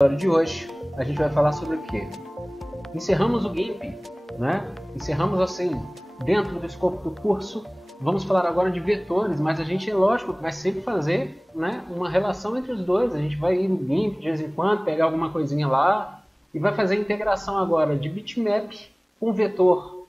história de hoje a gente vai falar sobre o quê? Encerramos o GIMP, né? Encerramos assim, dentro do escopo do curso, vamos falar agora de vetores, mas a gente é lógico que vai sempre fazer, né, uma relação entre os dois. A gente vai ir no GIMP de vez em quando, pegar alguma coisinha lá e vai fazer a integração agora de bitmap com vetor,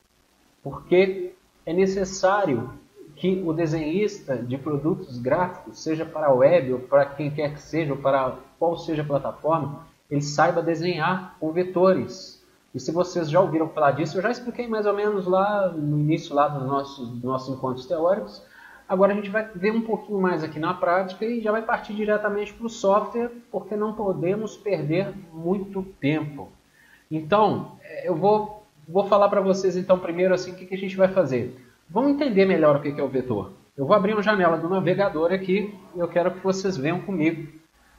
porque é necessário que o desenhista de produtos gráficos, seja para a web ou para quem quer que seja, ou para qual seja a plataforma, ele saiba desenhar com vetores. E se vocês já ouviram falar disso, eu já expliquei mais ou menos lá no início lá dos nossos encontros teóricos. Agora a gente vai ver um pouquinho mais aqui na prática e já vai partir diretamente para o software, porque não podemos perder muito tempo. Então, eu vou falar para vocês então primeiro assim, o que a gente vai fazer. Vamos entender melhor o que é o vetor. Eu vou abrir uma janela do navegador aqui e eu quero que vocês venham comigo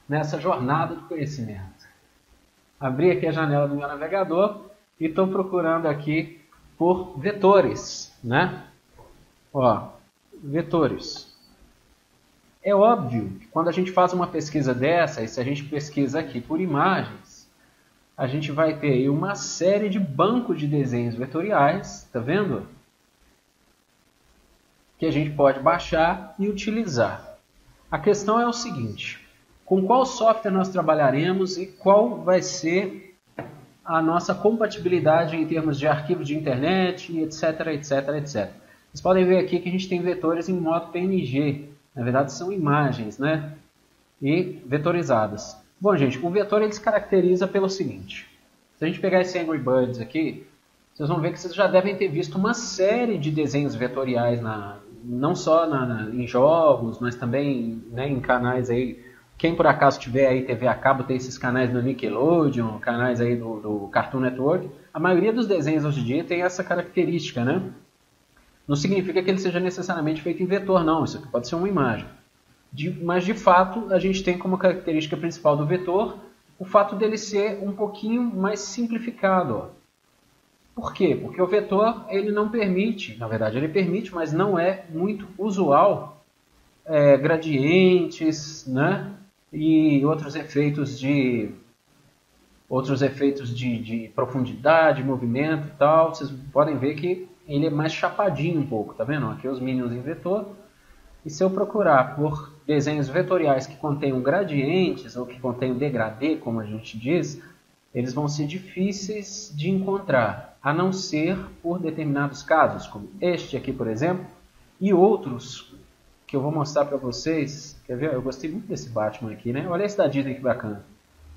nessa jornada do conhecimento. Abri aqui a janela do meu navegador e estou procurando aqui por vetores, né? Ó, vetores. É óbvio que quando a gente faz uma pesquisa dessa, e se a gente pesquisa aqui por imagens, a gente vai ter aí uma série de bancos de desenhos vetoriais, tá vendo? Que a gente pode baixar e utilizar. A questão é o seguinte: com qual software nós trabalharemos e qual vai ser a nossa compatibilidade em termos de arquivo de internet, etc, etc, etc. Vocês podem ver aqui que a gente tem vetores em modo PNG. Na verdade são imagens, né? E vetorizadas. Bom, gente, o vetor ele se caracteriza pelo seguinte. Se a gente pegar esse Angry Birds aqui, vocês vão ver que vocês já devem ter visto uma série de desenhos vetoriais, não só em jogos, mas também, né, em canais aí. Quem por acaso tiver aí TV a cabo, tem esses canais do Nickelodeon, canais aí do Cartoon Network. A maioria dos desenhos hoje em dia tem essa característica, né? Não significa que ele seja necessariamente feito em vetor, não. Isso aqui pode ser uma imagem. Mas de fato, a gente tem como característica principal do vetor o fato dele ser um pouquinho mais simplificado, ó. Por quê? Porque o vetor ele não permite, na verdade ele permite, mas não é muito usual gradientes, né? E outros efeitos de profundidade, movimento e tal. Vocês podem ver que ele é mais chapadinho um pouco, tá vendo? Aqui os minions em vetor. E se eu procurar por desenhos vetoriais que contenham gradientes ou que contenham degradê, como a gente diz, eles vão ser difíceis de encontrar, a não ser por determinados casos, como este aqui, por exemplo, e outros que eu vou mostrar para vocês. Quer ver? Eu gostei muito desse Batman aqui, né? Olha esse da Disney, que bacana.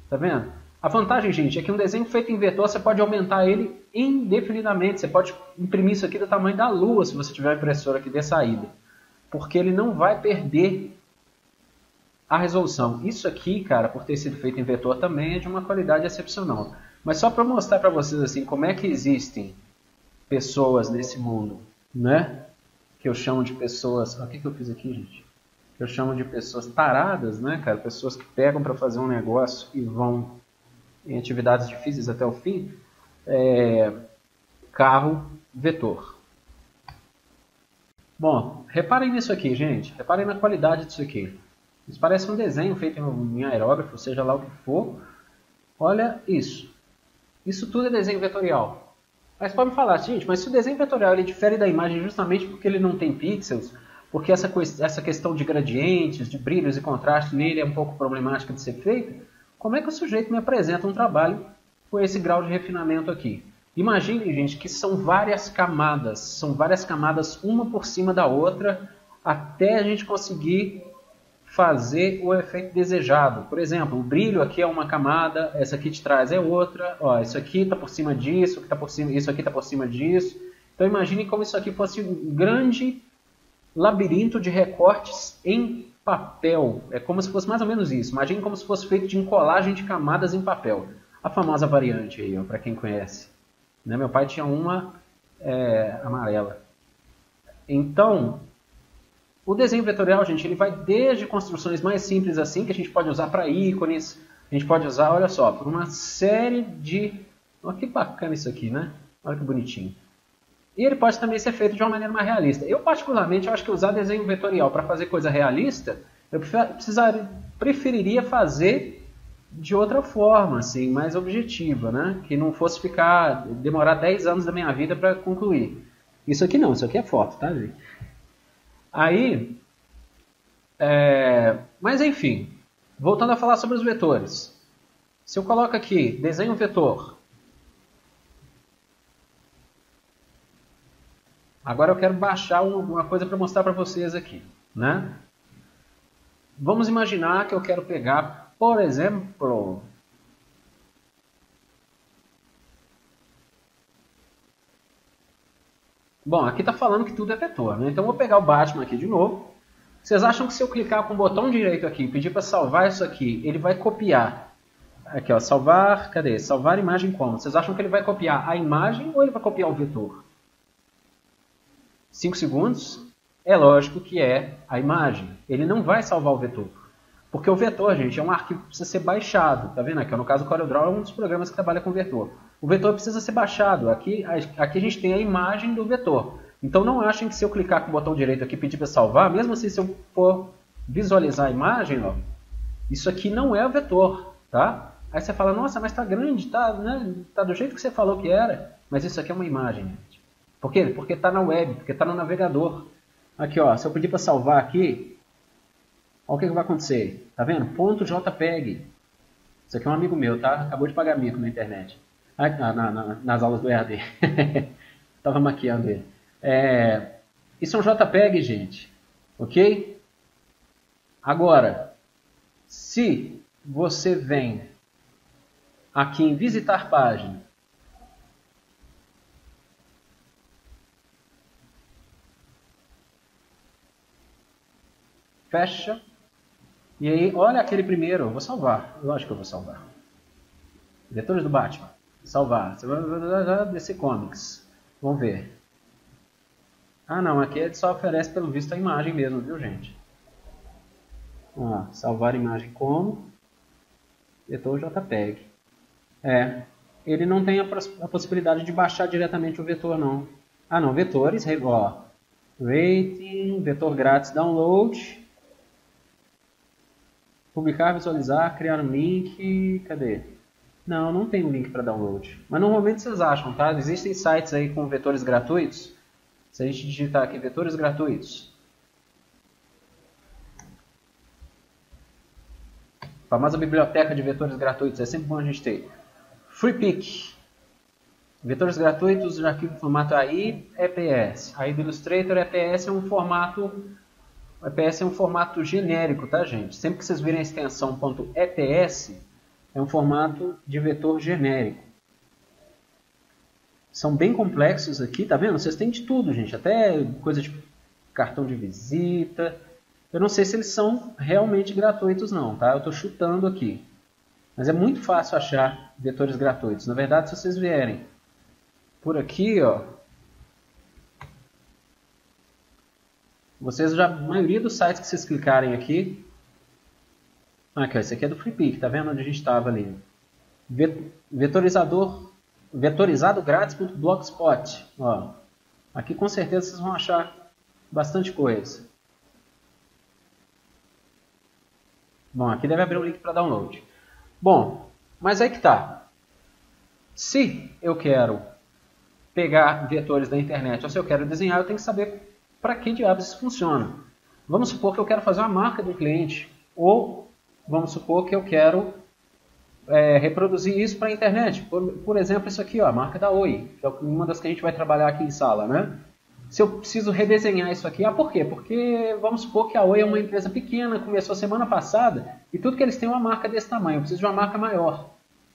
Tá vendo? A vantagem, gente, é que um desenho feito em vetor, você pode aumentar ele indefinidamente. Você pode imprimir isso aqui do tamanho da lua, se você tiver uma impressora que dê saída. Porque ele não vai perder a resolução. Isso aqui, cara, por ter sido feito em vetor, também é de uma qualidade excepcional. Mas só para mostrar para vocês assim, como é que existem pessoas nesse mundo, né? Que eu chamo de pessoas... O que eu fiz aqui, gente? Que eu chamo de pessoas taradas, né, cara? Pessoas que pegam para fazer um negócio e vão em atividades difíceis até o fim. Carro vetor. Bom, reparem nisso aqui, gente. Reparem na qualidade disso aqui. Isso parece um desenho feito em aerógrafo, seja lá o que for. Olha isso. Isso tudo é desenho vetorial. Mas pode me falar, gente, mas se o desenho vetorial ele difere da imagem justamente porque ele não tem pixels, porque essa questão de gradientes, de brilhos e contrastes nele é um pouco problemática de ser feita, como é que o sujeito me apresenta um trabalho com esse grau de refinamento aqui? Imaginem, gente, que são várias camadas uma por cima da outra, até a gente conseguir fazer o efeito desejado. Por exemplo, o brilho aqui é uma camada, essa aqui de trás é outra, ó, isso aqui está por cima disso, isso aqui está por cima disso. Então imagine como isso aqui fosse um grande labirinto de recortes em papel. É como se fosse mais ou menos isso. Imagine como se fosse feito de encolagem de camadas em papel. A famosa variante aí, para quem conhece. Né? Meu pai tinha uma amarela. Então, o desenho vetorial, gente, ele vai desde construções mais simples assim, que a gente pode usar para ícones, a gente pode usar, olha só, por uma série de... Olha que bacana isso aqui, né? Olha que bonitinho. E ele pode também ser feito de uma maneira mais realista. Eu, particularmente, acho que usar desenho vetorial para fazer coisa realista, eu preferiria fazer de outra forma, assim, mais objetiva, né? Que não fosse demorar 10 anos da minha vida para concluir. Isso aqui não, isso aqui é foto, tá, gente? Aí, mas enfim, voltando a falar sobre os vetores. Se eu coloco aqui, desenho um vetor. Agora eu quero baixar uma coisa para mostrar para vocês aqui, né? Vamos imaginar que eu quero pegar, por exemplo, bom, aqui está falando que tudo é vetor, né? Então eu vou pegar o Batman aqui de novo. Vocês acham que se eu clicar com o botão direito aqui e pedir para salvar isso aqui, ele vai copiar? Aqui, ó, salvar, cadê? Salvar imagem como? Vocês acham que ele vai copiar a imagem ou ele vai copiar o vetor? 5 segundos, é lógico que é a imagem. Ele não vai salvar o vetor. Porque o vetor, gente, é um arquivo que precisa ser baixado. Tá vendo aqui? No caso, o CorelDRAW é um dos programas que trabalha com vetor. O vetor precisa ser baixado. Aqui a gente tem a imagem do vetor. Então não achem que se eu clicar com o botão direito aqui e pedir para salvar, mesmo assim se eu for visualizar a imagem, ó, isso aqui não é o vetor, tá? Aí você fala, nossa, mas está grande, tá, né? Tá do jeito que você falou que era. Mas isso aqui é uma imagem, gente. Por quê? Porque está na web, porque está no navegador. Aqui, ó, se eu pedir para salvar aqui, olha o que vai acontecer. Tá vendo? .jpeg. Isso aqui é um amigo meu, tá? Acabou de pagar mico na internet. Nas aulas do EAD. Estava maquiando ele. Isso é um JPEG, gente. Ok? Agora, se você vem aqui em visitar página, fecha, e aí, olha aquele primeiro, eu vou salvar, lógico que eu vou salvar. Vetores do Batman, salvar, você vai descer comics, vamos ver. Ah não, aqui ele só oferece pelo visto a imagem mesmo, viu gente? Ó, salvar imagem como, vetor JPEG. Ele não tem a possibilidade de baixar diretamente o vetor não. Ah não, vetores, ó, rating, vetor grátis download, publicar, visualizar, criar um link, cadê? Não tem um link para download. Mas normalmente vocês acham, tá? Existem sites aí com vetores gratuitos. Se a gente digitar aqui vetores gratuitos. A famosa biblioteca de vetores gratuitos, é sempre bom a gente ter. FreePic. Vetores gratuitos de arquivo em formato AI, EPS. Aí do Illustrator, EPS é um formato genérico, tá, gente? Sempre que vocês virem a extensão .eps, é um formato de vetor genérico. São bem complexos aqui, tá vendo? Vocês têm de tudo, gente. Até coisa de cartão de visita. Eu não sei se eles são realmente gratuitos, não, tá? Eu estou chutando aqui. Mas é muito fácil achar vetores gratuitos. Na verdade, se vocês vierem por aqui, ó, a maioria dos sites que vocês clicarem aqui, aqui, ó, esse aqui é do FreePic, tá vendo onde a gente estava ali? Vetorizado grátis.blogspot, ó. Aqui com certeza vocês vão achar bastante coisa. Bom, aqui deve abrir um link para download. Bom, mas aí que tá. Se eu quero pegar vetores da internet ou se eu quero desenhar, eu tenho que saber para que diabos isso funciona. Vamos supor que eu quero fazer uma marca do cliente ou vamos supor que eu quero reproduzir isso para a internet. Por exemplo, isso aqui, ó, a marca da Oi, que é uma das que a gente vai trabalhar aqui em sala, né? Se eu preciso redesenhar isso aqui, por quê? Porque vamos supor que a Oi é uma empresa pequena, começou semana passada e tudo que eles têm é uma marca desse tamanho. Eu preciso de uma marca maior.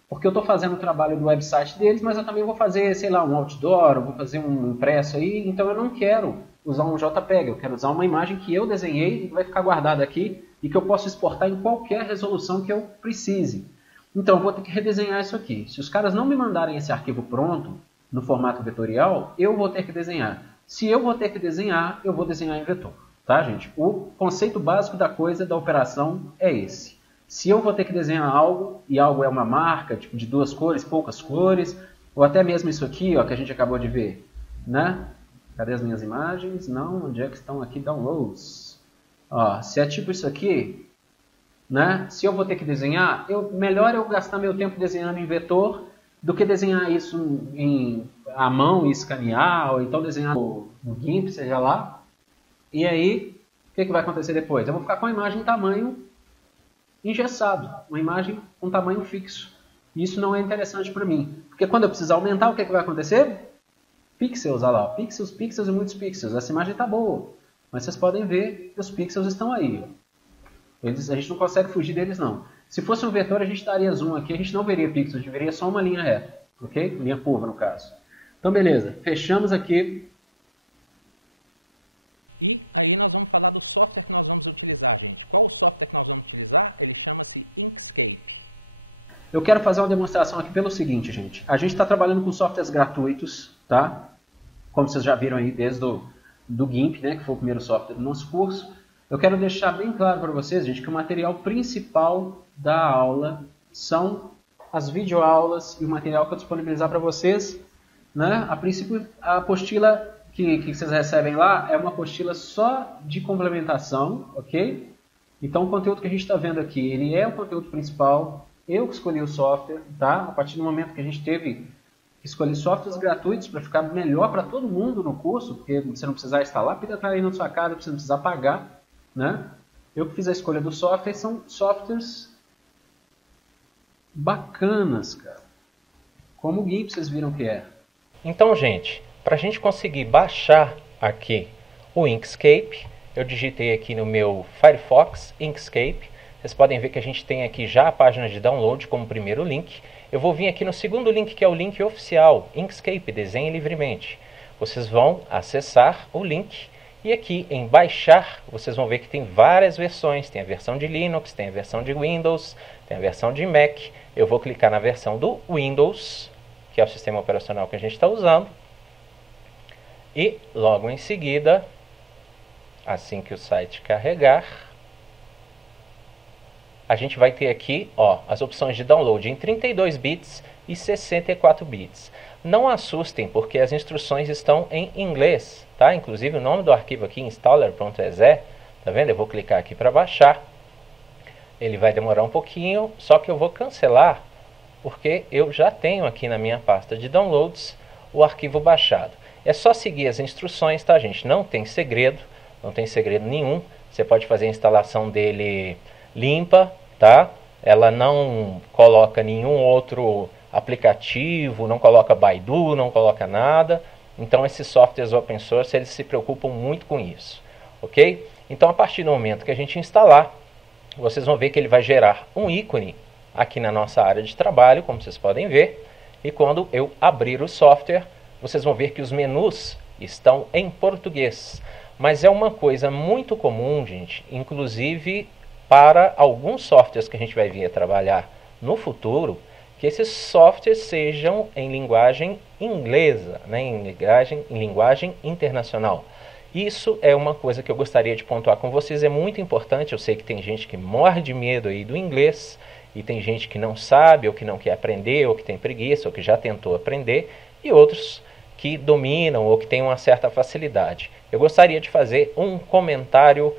Porque eu estou fazendo o trabalho do website deles, mas eu também vou fazer, sei lá, um outdoor, eu vou fazer um impresso aí, então eu não quero usar um JPEG, eu quero usar uma imagem que eu desenhei e vai ficar guardada aqui e que eu posso exportar em qualquer resolução que eu precise. Então eu vou ter que redesenhar isso aqui. Se os caras não me mandarem esse arquivo pronto, no formato vetorial, eu vou ter que desenhar. Se eu vou ter que desenhar, eu vou desenhar em vetor. Tá, gente? O conceito básico da coisa, da operação, é esse. Se eu vou ter que desenhar algo, e algo é uma marca, tipo de 2 cores, poucas cores, ou até mesmo isso aqui, ó, que a gente acabou de ver, né? Cadê as minhas imagens? Não, onde é que estão aqui? Downloads. Ó, se é tipo isso aqui, né? Se eu vou ter que desenhar, melhor eu gastar meu tempo desenhando em vetor do que desenhar isso à mão e escanear, ou então desenhar no GIMP, seja lá. E aí, o que vai acontecer depois? Eu vou ficar com a imagem em tamanho engessado, uma imagem com tamanho fixo. E isso não é interessante para mim, porque quando eu precisar aumentar, o que vai acontecer? Pixels, olha lá, pixels, pixels e muitos pixels. Essa imagem está boa, mas vocês podem ver que os pixels estão aí. A gente não consegue fugir deles não. Se fosse um vetor, a gente daria zoom aqui, a gente não veria pixels, a gente veria só uma linha reta, ok? Linha curva no caso. Então beleza, fechamos aqui. E aí nós vamos falar do software que nós vamos utilizar, gente. Qual o software que nós vamos utilizar? Ele chama-se Inkscape. Eu quero fazer uma demonstração aqui pelo seguinte, gente. A gente está trabalhando com softwares gratuitos, tá? Como vocês já viram aí desde do GIMP, né, que foi o primeiro software do nosso curso. Eu quero deixar bem claro para vocês, gente, que o material principal da aula são as videoaulas e o material que eu disponibilizar para vocês, né? A princípio, a apostila que vocês recebem lá é uma apostila só de complementação, ok? Então o conteúdo que a gente está vendo aqui, ele é o conteúdo principal. Eu que escolhi o software, tá? A partir do momento que a gente teve que escolher softwares gratuitos para ficar melhor para todo mundo no curso, porque você não precisar instalar, porque está aí na sua casa, você não precisa pagar, né? Eu que fiz a escolha do software, são softwares bacanas, cara. Como o GIMP, vocês viram que é. Então, gente, para a gente conseguir baixar aqui o Inkscape, eu digitei aqui no meu Firefox Inkscape. Vocês podem ver que a gente tem aqui já a página de download como primeiro link. Eu vou vir aqui no segundo link, que é o link oficial, Inkscape, desenhe livremente. Vocês vão acessar o link e aqui em baixar, vocês vão ver que tem várias versões. Tem a versão de Linux, tem a versão de Windows, tem a versão de Mac. Eu vou clicar na versão do Windows, que é o sistema operacional que a gente está usando. E logo em seguida, assim que o site carregar, a gente vai ter aqui, ó, as opções de download em 32 bits e 64 bits. Não assustem, porque as instruções estão em inglês, tá? Inclusive o nome do arquivo aqui, installer.exe, tá vendo? Eu vou clicar aqui para baixar. Ele vai demorar um pouquinho, só que eu vou cancelar, porque eu já tenho aqui na minha pasta de downloads o arquivo baixado. É só seguir as instruções, tá, gente? Não tem segredo, não tem segredo nenhum. Você pode fazer a instalação dele limpa, tá? Ela não coloca nenhum outro aplicativo, não coloca Baidu, não coloca nada. Então esses softwares open source, eles se preocupam muito com isso, ok? Então a partir do momento que a gente instalar, vocês vão ver que ele vai gerar um ícone aqui na nossa área de trabalho, como vocês podem ver. E quando eu abrir o software, vocês vão ver que os menus estão em português. Mas é uma coisa muito comum, gente, inclusive para alguns softwares que a gente vai vir a trabalhar no futuro, que esses softwares sejam em linguagem inglesa, né, em linguagem internacional. Isso é uma coisa que eu gostaria de pontuar com vocês, é muito importante. Eu sei que tem gente que morre de medo aí do inglês, e tem gente que não sabe, ou que não quer aprender, ou que tem preguiça, ou que já tentou aprender, e outros que dominam, ou que têm uma certa facilidade. Eu gostaria de fazer um comentário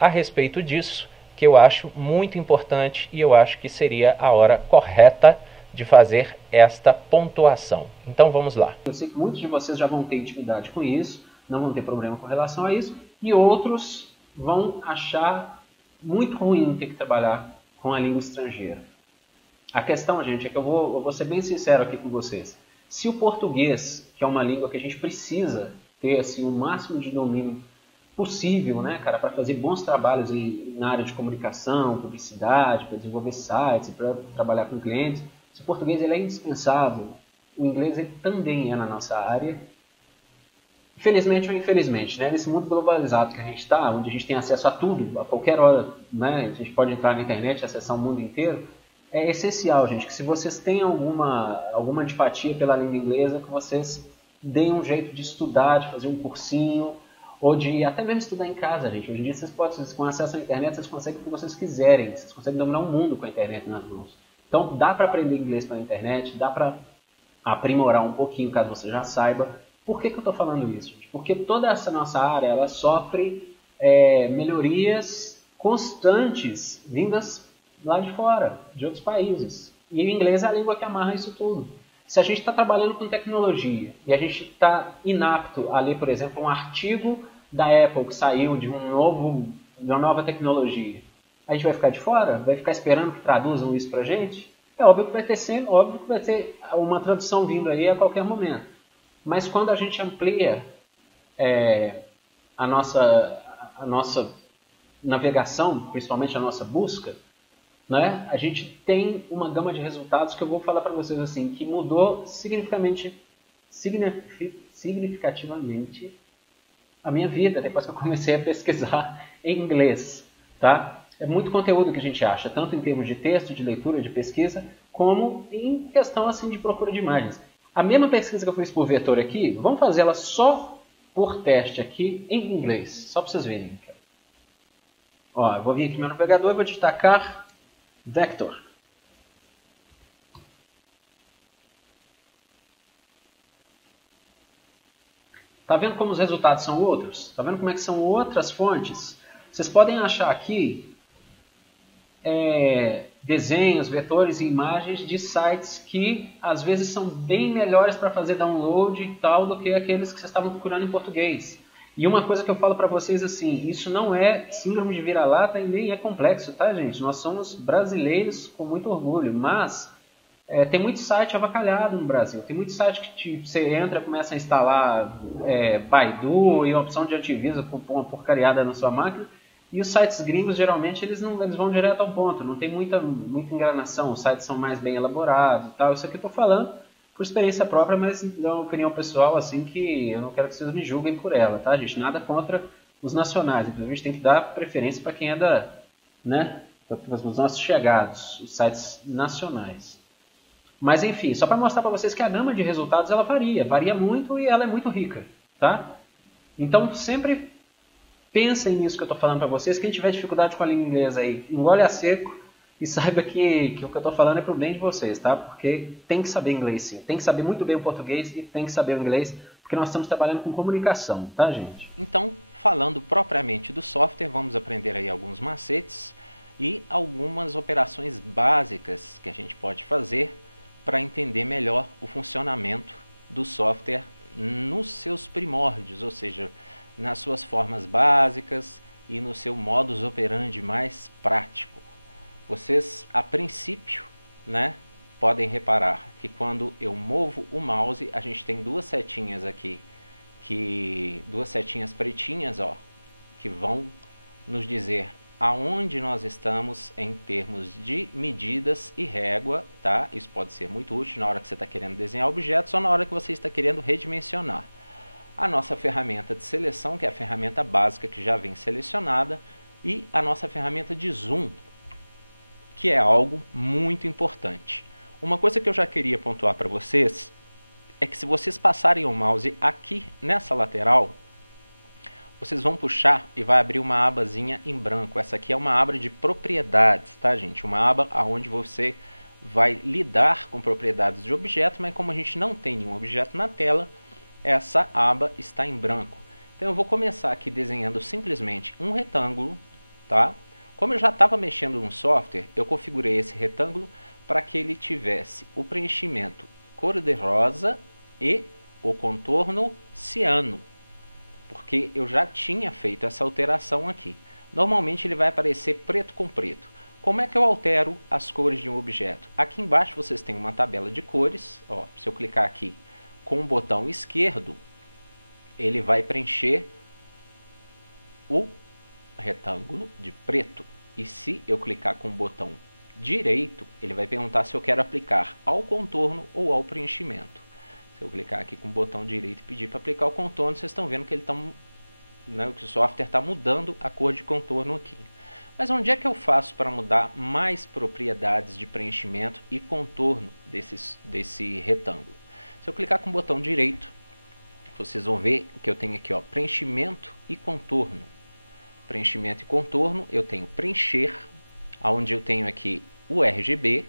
a respeito disso, que eu acho muito importante e eu acho que seria a hora correta de fazer esta pontuação. Então vamos lá. Eu sei que muitos de vocês já vão ter intimidade com isso, não vão ter problema com relação a isso, e outros vão achar muito ruim ter que trabalhar com a língua estrangeira. A questão, gente, é que eu vou ser bem sincero aqui com vocês. Se o português, que é uma língua que a gente precisa ter assim, o máximo de domínio possível, né, cara, para fazer bons trabalhos na área de comunicação, publicidade, para desenvolver sites, para trabalhar com clientes, se o português ele é indispensável, o inglês ele também é na nossa área. Infelizmente ou infelizmente, né, nesse mundo globalizado que a gente está, onde a gente tem acesso a tudo, a qualquer hora, né, a gente pode entrar na internet e acessar o mundo inteiro, é essencial, gente, que se vocês têm alguma antipatia pela língua inglesa, que vocês deem um jeito de estudar, de fazer um cursinho, ou de até mesmo estudar em casa, gente. Hoje em dia vocês com acesso à internet, vocês conseguem o que vocês quiserem, vocês conseguem dominar o mundo com a internet nas mãos. Então dá para aprender inglês pela internet, dá para aprimorar um pouquinho, caso você já saiba. Por que eu estou falando isso, gente? Porque toda essa nossa área, ela sofre melhorias constantes, vindas lá de fora, de outros países. E o inglês é a língua que amarra isso tudo. Se a gente está trabalhando com tecnologia e a gente está inapto a ler, por exemplo, um artigo da Apple que saiu de uma nova tecnologia, a gente vai ficar de fora? Vai ficar esperando que traduzam isso para a gente? É óbvio que vai ter uma tradução vindo aí a qualquer momento. Mas quando a gente amplia a nossa navegação, principalmente a nossa busca, né, a gente tem uma gama de resultados que eu vou falar para vocês assim, que mudou significativamente a minha vida depois que eu comecei a pesquisar em inglês, tá? É muito conteúdo que a gente acha, tanto em termos de texto, de leitura, de pesquisa, como em questão assim de procura de imagens. A mesma pesquisa que eu fiz por vetor aqui, vamos fazer ela só por teste aqui em inglês, só para vocês verem. Ó, eu vou vir aqui no meu navegador e vou destacar vector. Tá vendo como os resultados são outros? Tá vendo como é que são outras fontes? Vocês podem achar aqui desenhos, vetores e imagens de sites que às vezes são bem melhores para fazer download e tal do que aqueles que vocês estavam procurando em português. E uma coisa que eu falo para vocês assim, isso não é síndrome de vira-lata e nem é complexo, tá, gente? Nós somos brasileiros com muito orgulho, mas tem muito site avacalhado no Brasil. Tem muito site que você entra, começa a instalar Baidu e a opção de antivírus com uma porcariada na sua máquina. E os sites gringos, geralmente, eles vão direto ao ponto. Não tem muita enganação. Os sites são mais bem elaborados e tal. Isso aqui eu estou falando por experiência própria, mas é uma opinião pessoal, assim, que eu não quero que vocês me julguem por ela, tá, gente? Nada contra os nacionais. Inclusive, a gente tem que dar preferência para quem é para os nossos chegados, os sites nacionais. Mas, enfim, só para mostrar para vocês que a gama de resultados, ela varia muito e ela é muito rica, tá? Então, sempre pensem nisso que eu estou falando para vocês. Quem tiver dificuldade com a língua inglesa aí, engole a seco e saiba que o que eu estou falando é para o bem de vocês, tá? Porque tem que saber inglês, sim. Tem que saber muito bem o português e tem que saber o inglês, porque nós estamos trabalhando com comunicação, tá, gente? Então, falando propriamente do software, vamos aprender aí alguns macetes e algumas operações básicas que a gente pode fazer para entender melhor o funcionamento do software nos seus primórdios, ou seja, nas suas formas básicas e no seu modus operandi mais prático. Vocês, a princípio, podem reparar que quando eu movo o mouse, a gente tem duas setinhas aqui, duas setinhas pretinhas, ó, que vão nos dizer aonde nós estamos em termos de medidas e régua, tá? Isso pode ser muito útil na hora que você está querendo desenhar objetos ou na hora que você está querendo redimensionar. A nossa ferramenta de seleção, que é a ferramenta básica que já vem selecionada, e a nossa ferramenta de zoom, que é algo muito importante. Uma coisa que eu já queria pontuar para vocês é que se vocês passarem o mouse aqui nessa lateral, vocês vão puxar e vai abrir uma abazinha em branco. Essa aqui é uma aba de propriedades, tá, gente? Uma aba onde você vai lidar com propriedades de objeto, mas como a gente não tem nenhum objeto na tela, essa aba está em branco. Então eu vou começar aqui desenhando simplesmente um retângulo, tá? Como eu já estava mexendo no software, eu configurei esse retângulo para que ele tivesse o preenchimento cor-de-rosa e o contorno ciano, porque eu já tinha feito essa alteração aqui. Normalmente ele vai aparecer preto com preto. Como é que eu altero as cores de um objeto? Aqui embaixo vocês têm uma tabela de cores. Ó, se eu clicar aqui com o botão esquerdo, ele vai preencher o retângulo de preto. E se eu clicar com o botão direito, ele vai perguntar se eu quero aplicar ao contorno ou ao preenchimento. Se eu clicar aqui com o botão direito e pedir para aplicar o contorno, vocês estão vendo que ele que o software está mudando a cor de contorno aqui. Mas onde é que eu faço para mudar mais propriedades de preenchimento e contorno desse retângulo? Se eu clicar com o botão direito, vocês vão ver que eu tenho aqui, ó, preenchimento e contorno. Preenchimento e contorno, eu tenho preencher, onde eu tenho aqui o RGB,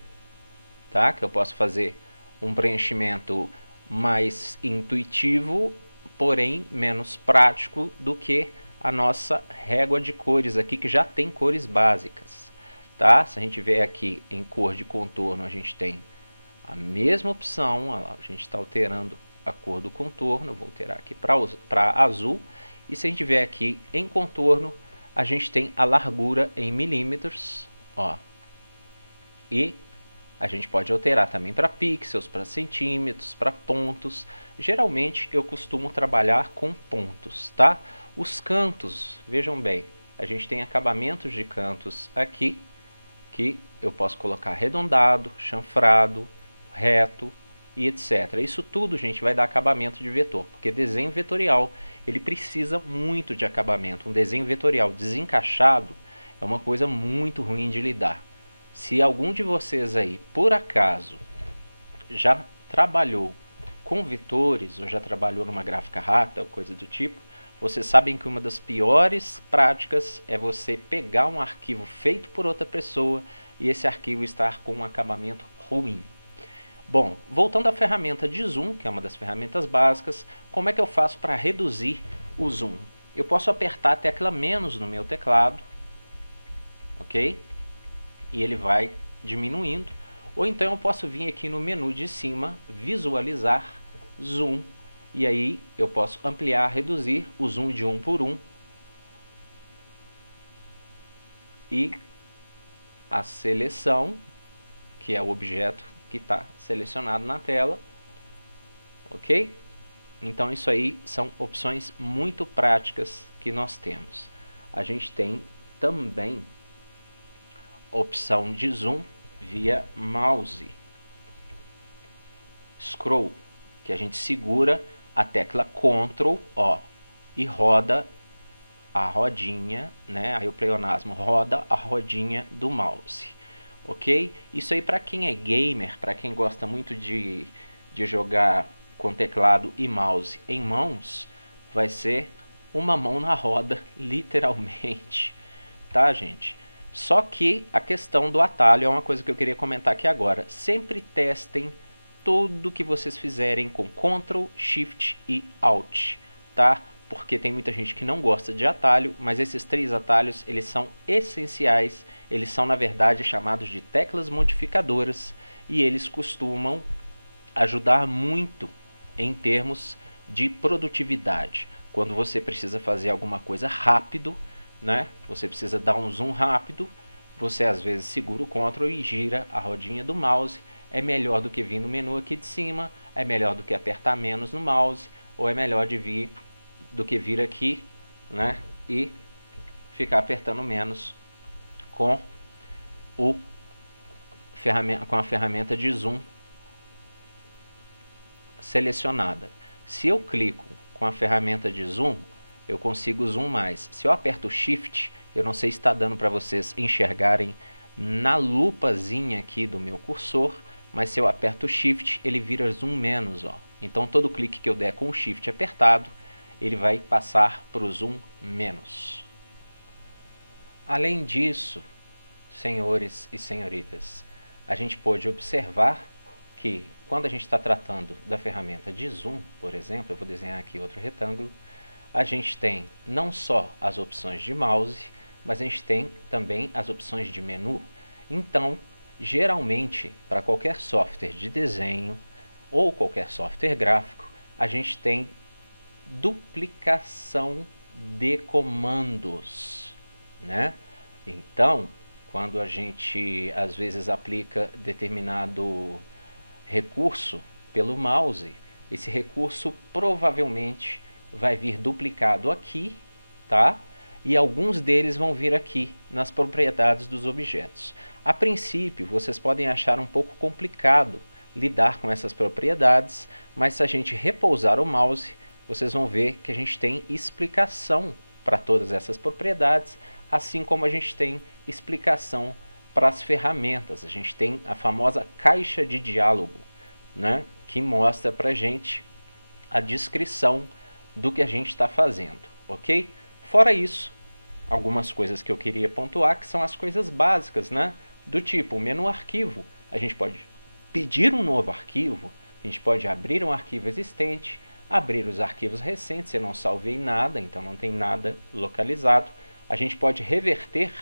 tá? Que eu posso fazer um preenchimento mais intuitivo, porém menos prático do que a nossa régua de cores aqui, que já tem cores básicas. tá? Se a gente vier aqui em cor de contorno, a gente tem a mesma opção. Olha lá, a gente está alterando a cor do contorno. Vou alterar aqui para azul. E se a gente vier aqui em contorno, a gente tem a largura em milímetros, ó. E a gente pode alterar também para pixels, para centímetros, para pontos. Geralmente eu costumo trabalhar com pontos, tá? Os cantos, vejam bem, a gente tem acabamentos de cantos aqui, que eu posso colocar arredondado, chanfrado, reto e etc. Isso tudo, gente, vai dar acabamento de vetor, porque desenho vetorial, ele precisa muito de acabamento. Um desenho vetorial desencaixado é uma coisa muito ruim de lidar. Se algum de vocês aí, por acaso, já trabalhou com vetores, ou já trabalhou numa gráfica rápida, ou coisa do tipo, vocês sabem que uma das piores práticas é você pegar um arquivo feito por outra pessoa e esse arquivo estar com um acabamento ruim. Bom, voltando à ferramenta de zoom, que é uma das ferramentas básicas, como é que eu faço para reduzir o zoom? Eu posso apertar a tecla menos no meu teclado, ok? E ele vai diminuindo. Ou então eu posso vir aqui no menu de cima, visualizar, zoom, e aí eu posso ampliar, reduzir o zoom de 1 por 1. E a seleção, que é o objeto que está selecionado na tela, ok? Então isso aí são opções muito práticas que nós temos. A gente tem também opção de zoom via mouse scroll, que a gente segura a tecla Ctrl, ó, e roda a rodinha, né? Aí o pleonasmo roda a rodinha do mouse, ok? Isso aí para quem é gamer, para quem gosta muito de jogar com teclado e mouse em mãos, vai ser uma mão na roda, literalmente, tá, gente? Só que a questão do atalho é uma coisa que eu queria comentar aqui agora. Sempre testem tudo que vocês fizerem com Ctrl, Shift e Alt, tá? Porque tem muita gente que não gosta de atalho, mas esses 3 atalhos, eles são essenciais. Eles são, na verdade, chamados de teclas modificadoras e eles costumam ajudar muito em termos de produtividade. Quando você precisa fazer alguma coisa rápido, né? Você precisa dar um zoom rápido, você às vezes segura o Ctrl e gira a rodinha do mouse. É melhor do que vir no menu aqui de cima, é melhor do que apertar menos no mouse, ou é melhor do que vir aqui, né? E ficar apertando menos com a ferramenta de zoom selecionada. Se eu clico com a ferramenta de zoom, eu consigo zoom mais. Se eu aperto o Shift, eu não sei se está dando para vocês enxergarem na lupazinha aqui do meu cursor, mas se eu aperto o Shift, ele vira zoom menos, ó. Então todo clique que eu der com o Shift apertado, ele vai passar para o zoom menos. Além disso, senhores e senhoritas, a gente pode observar que quando a gente está tratando da ferramenta de zoom, por exemplo, eu vou desenhar aqui outro retângulo, a gente tem não só as opções de mouse, mas a gente tem também as opções de menu. Então, geralmente, para qualquer software de desenho ou qualquer software gráfico, a gente tem duplicação de comandos, né? Então, quando a gente às vezes aplica determinado recurso pelo mouse, esse recurso provavelmente vai vir duplicado aqui, tá? E alguns deles vão vir aqui nas propriedades dos objetos. A princípio, vocês podem achar um pouco complicado lidar com essas propriedades, mas se a gente repousar o mouse, vocês vão ver que a gente tem explicação para todas essas propriedades, assim como a gente tem explicação para as ferramentas. A gente tem a famosa caixa de diálogo, né, que mostra para a gente a descrição do que a gente está fazendo, ok? Fora isso, algumas coisas que eu queria pontuar, que são as coisas básicas, né? Do tipo, menu arquivo. A gente pode pedir um novo arquivo, a gente pode abrir um arquivo existente, abrir os arquivos recentes. Eu não salvei nada, então não tem nada localizado. A gente pode reverter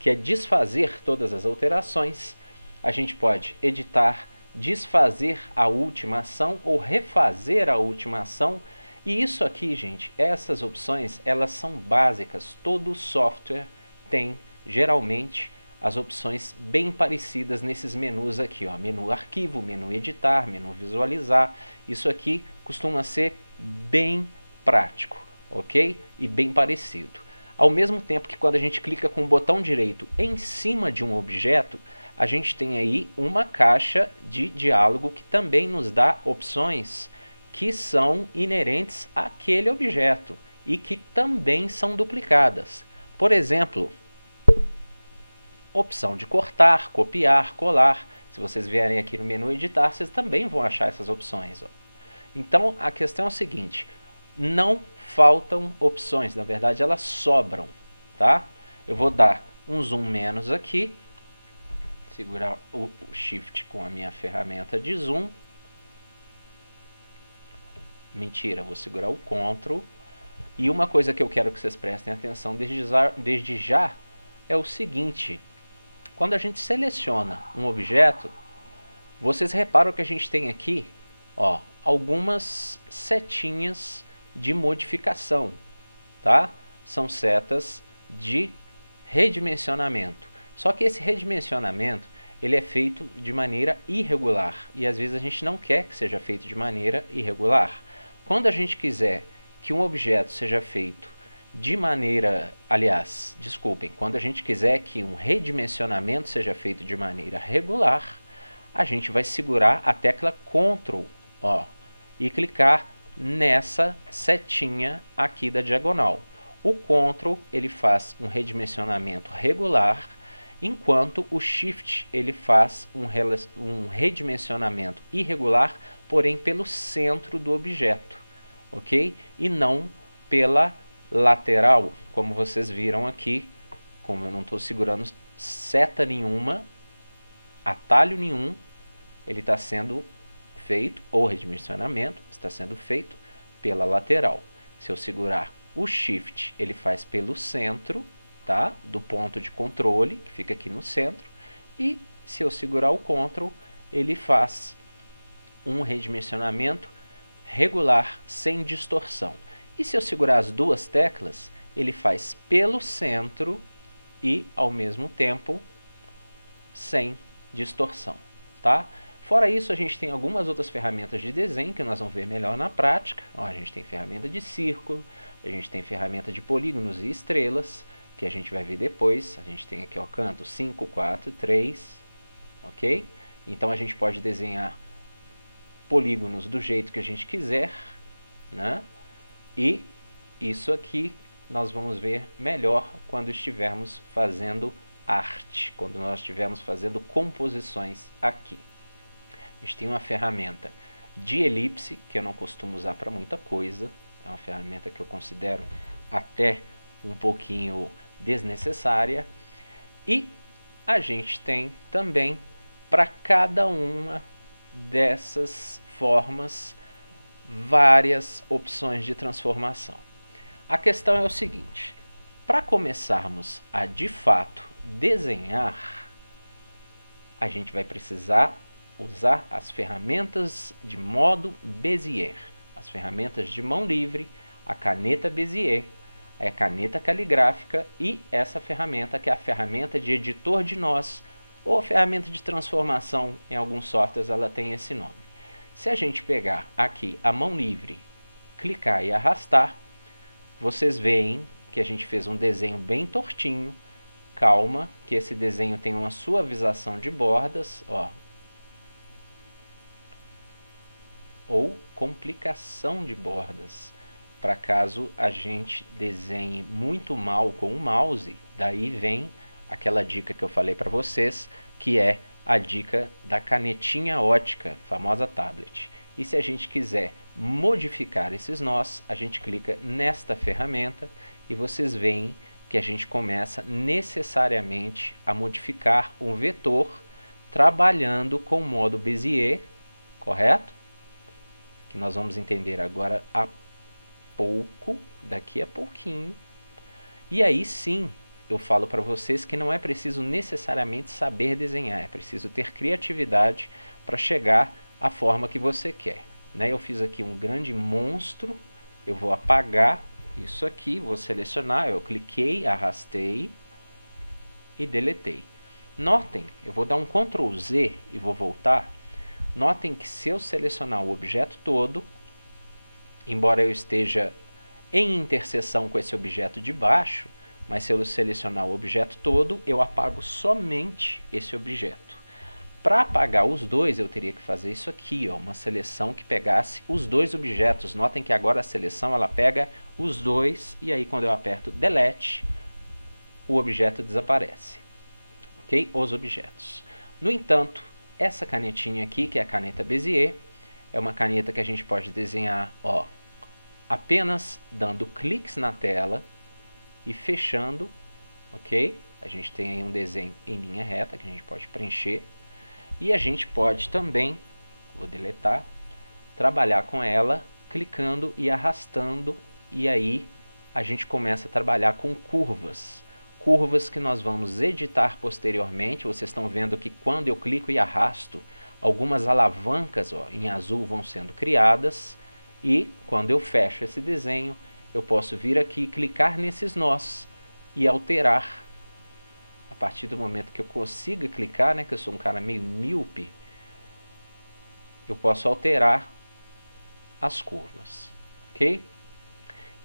que é desfazer todas as alterações. A gente pode editar, desfazer a última ação ou refazer a última ação. E isso aqui, gente, essas opções, elas são básicas. Todo software tem, geralmente, as opções bem parecidas nesses menus aqui, ó. Menu arquivo, menu editar, menu visualizar. Isso aqui costuma ser bem prático, ok? E bem parecido. Ao mesmo tempo que quando a gente clica com o botão direito em cima de um objeto, a gente tem aí uma caixa de diálogo que também nos dá opções que são inerentes àquele objeto e que também são duplicadas. Por exemplo, opção de cortar, copiar, colar. Se vocês vierem aqui no menu editar, vocês também vão achar essas opções, ó. Então, a questão é o seguinte, não faltam opções, na verdade elas sobram, tá? Eu vou dar um zoom menos aqui, segurar o Shift com a minha ferramenta de zoom. Mentira, vou segurar o Ctrl. E uma coisa que eu quero que vocês prestem atenção desde já é o seguinte, quando a gente seleciona um objeto, vocês reparam que a gente tem aqui, ó, algumas setinhas de modificação, tá? São setas de redimensionamento. Só que esse redimensionamento, ele é feito de maneira irregular e às vezes a gente não quer que seja feito de maneira irregular. Quando a gente quiser que um objeto seja feito de maneira, aliás, desculpem, quando a gente quiser que um redimensionamento seja feito de maneira regular, a gente vai segurar a tecla Ctrl, ó, e clicar nessa setinha aqui da diagonal. O Ctrl ele faz um redimensionamento regular, enquanto o Shift ele faz um redimensionamento irregular, porém pelo centro do objeto, ok? E não pela lateral, como vocês viram aqui, como eu não estou segurando seta nenhuma, atalho nenhum, ele está sendo feito, ou redimensionamento, está sendo feito pela lateral. Se eu segurar o Shift, ele faz pelo centro, tá? Do ponto de controle, que fica aqui no centro, e se eu segurar o Ctrl, ele faz um redimensionamento regular, sem distorção. E se eu segurar as duas teclas, ele faz pelo centro e, ao mesmo tempo, sem distorção, tá? Fora isso, a gente tem algumas outras ferramentas de desenho que nós vamos ver melhor na prática. Ó, a gente tem ferramenta de círculo, a gente tem ferramenta de polígonos e estrelas, que a gente vai ver depois. A gente tem aqui, ó, canto 5, 4, 3, ok? Então a gente pode desenhar polígonos do jeito que a gente quiser, né? E isso aqui nós vamos ver melhor quando estivermos fazendo arte, quando nós estivermos fazendo composições aqui. A gente tem uma ferramenta de elipse, que eu não costumo usar para muita coisa, é uma ferramenta que eu considero até um pouquinho desnecessária, e a gente tem também para cada uma dessas formas várias opções de transformação. A questão é o seguinte, para começarmos a de fato desenhar, a gente vai precisar usar as ferramentas de modo Bezier, as ferramentas de mão livre, a caneta Bezier, a caneta caligráfica e essa ferramenta que é a ferramenta de editor de nós, ou a ferramenta de transformação, em alguns softwares ela tem esse nome. Se a gente pegar aqui a mão livre, clicar e arrastar, vocês veem que a gente fez um desenho bem tortinho. Calma, que esse desenho tem uma suavização de bordas, ó, ou complicação de bordas, para caso a gente desenhe muito mal com o mouse. Daí vem aquela dica que eu falei para vocês, que é a dica da canetinha ótica, famosa tablet. E se a gente quiser modificar esses nós, a gente clica nesta ferramenta e vocês veem que a gente começa necessariamente a modificar um vetor trabalhando com o modo Bezier, correto? Que nós vamos entender agora a pouco, daqui a pouquinho. E aí sim, eu falo para vocês que não é preciso necessariamente saber desenhar, é preciso ter criatividade para chegar à forma que você quer. Né? Eu fiz aqui um grande monstro, eu vou apagar isso aqui, vou selecionar, eu cliquei, arrastei e deletei. Notem, eu vou dar um Ctrl Z e vou voltar. Notem que se eu selecionar o objeto todo, embora eu esteja em interseção com esse objeto de baixo, mas se eu selecionar o objeto todo, eu apago somente esse objeto. Para apagar os dois, eu teria que fazer isso aqui, ó, uma seleção que pegasse os dois objetos. Notem que agora a seleção ela pega os dois, e aí quando eu aperto Delete, o objeto desaparece. Ok? Os objetos. No entanto, essa canetinha aqui, que é a caneta Bezier, é uma caneta que a gente pode desenhar, ó, apenas dando cliques na tela e fechando, ok? A gente tem aí um desenho em linha reta que a gente pode preencher. E a gente pode também, vou deletar, trabalhar com ela clicando e arrastando, e aí a gente começa a trabalhar com curvas. Curvas que nós vamos editar posteriormente. Vocês estão vendo que quando eu clico e arrasto, algumas alavancas, ó, em azul vão sendo criadas, e quando eu fecho esse desenho, eu posso vir aqui, clicar nesses nós e alterar. A partir do momento que eu consiga clicar, né, que eu sou um cara meio míope, eu posso alterar as curvas, ok?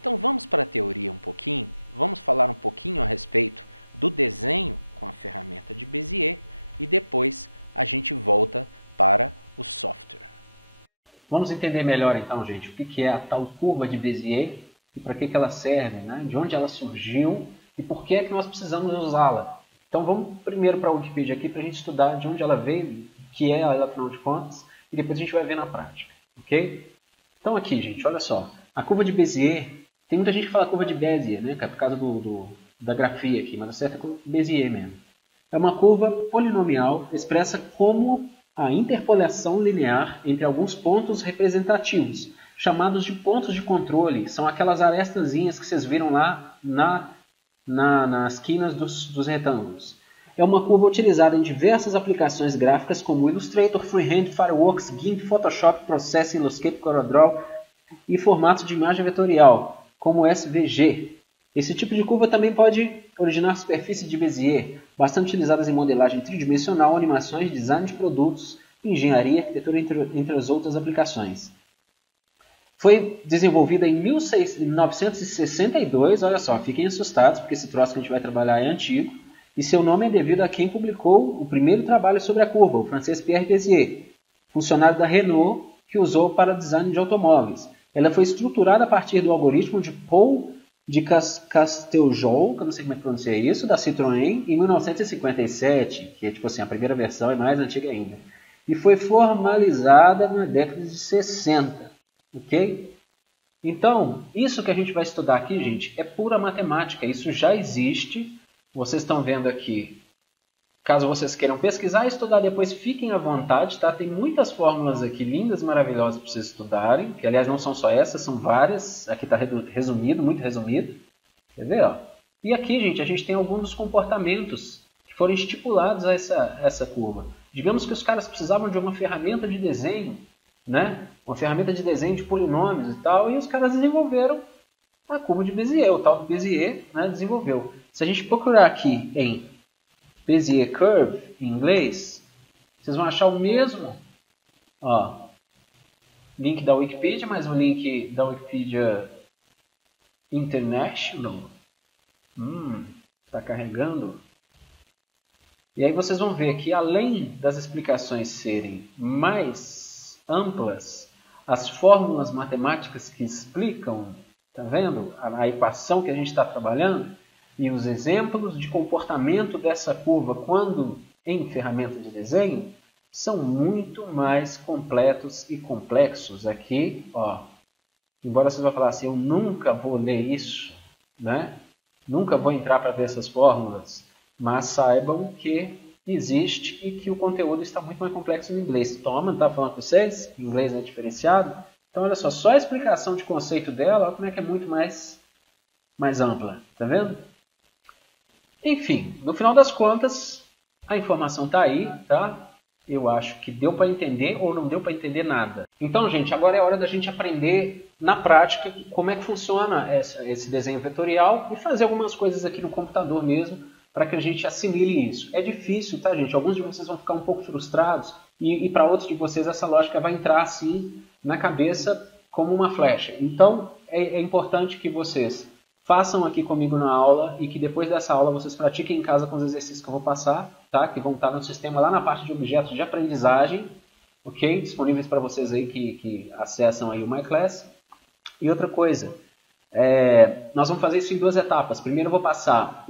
Então vamos para a teoria um pouquinho, vamos falar um pouquinho a respeito do desenho com a ferramenta de Bezier e depois a gente volta para o software. Vamos entender melhor então, gente, o que é a tal curva de Bezier e para que ela serve, né? De onde ela surgiu e por que é que nós precisamos usá-la. Então vamos primeiro para a Wikipedia aqui para a gente estudar de onde ela veio, o que é ela afinal de contas, e depois a gente vai ver na prática, ok? Então aqui, gente, olha só, a curva de Bezier, tem muita gente que fala curva de Bezier, né, por causa da grafia aqui, mas a certa é curva de Bezier mesmo. É uma curva polinomial expressa como a interpolação linear entre alguns pontos representativos, chamados de pontos de controle, são aquelas arestazinhas que vocês viram lá nas quinas dos retângulos. É uma curva utilizada em diversas aplicações gráficas como Illustrator, Freehand, Fireworks, GIMP, Photoshop, Process, Inkscape, CorelDRAW e formatos de imagem vetorial, como SVG. Esse tipo de curva também pode originar superfícies de Bezier, bastante utilizadas em modelagem tridimensional, animações, design de produtos, engenharia, arquitetura, entre as outras aplicações. Foi desenvolvida em 1962, olha só, fiquem assustados, porque esse troço que a gente vai trabalhar é antigo, e seu nome é devido a quem publicou o primeiro trabalho sobre a curva, o francês Pierre Bezier, funcionário da Renault, que usou para design de automóveis. Ela foi estruturada a partir do algoritmo de Paul de Casteljol, que eu não sei como é que pronuncia isso, da Citroën, em 1957, que é tipo assim, a primeira versão é mais antiga ainda, e foi formalizada na década de 60. Ok? Então, isso que a gente vai estudar aqui, gente, é pura matemática. Isso já existe. Vocês estão vendo aqui. Caso vocês queiram pesquisar e estudar depois, fiquem à vontade, tá? Tem muitas fórmulas aqui lindas, maravilhosas para vocês estudarem. Que, aliás, não são só essas, são várias. Aqui está resumido, muito resumido. Quer ver? Ó? E aqui, gente, a gente tem alguns dos comportamentos que foram estipulados a essa curva. Digamos que os caras precisavam de uma ferramenta de desenho, né? Uma ferramenta de desenho de polinômios e tal, e os caras desenvolveram a curva de Bezier, o tal do Bezier, né, desenvolveu. Se a gente procurar aqui em Bezier Curve, em inglês, vocês vão achar o mesmo link da Wikipedia, mas o link da Wikipedia International. Está carregando. E aí vocês vão ver que além das explicações serem mais amplas, as fórmulas matemáticas que explicam, tá vendo? A equação que a gente está trabalhando e os exemplos de comportamento dessa curva quando em ferramenta de desenho são muito mais completos e complexos. Aqui, ó, embora vocês vão falar assim, eu nunca vou ler isso, né? Nunca vou entrar para ver essas fórmulas, mas saibam que existe e que o conteúdo está muito mais complexo no inglês. Toma, não está falando com vocês? O inglês é diferenciado. Então, olha só a explicação de conceito dela, olha como é que é muito mais ampla. Tá vendo? Enfim, no final das contas, a informação está aí, tá? Eu acho que deu para entender ou não deu para entender nada. Então, gente, agora é hora da gente aprender na prática como é que funciona esse desenho vetorial e fazer algumas coisas aqui no computador mesmo para que a gente assimile isso. É difícil, tá, gente? Alguns de vocês vão ficar um pouco frustrados e para outros de vocês essa lógica vai entrar assim na cabeça como uma flecha. Então, é importante que vocês façam aqui comigo na aula e que depois dessa aula vocês pratiquem em casa com os exercícios que eu vou passar, tá? Que vão estar no sistema lá na parte de objetos de aprendizagem, ok? Disponíveis para vocês aí que acessam aí o MyClass. E outra coisa, nós vamos fazer isso em 2 etapas. Primeiro eu vou passar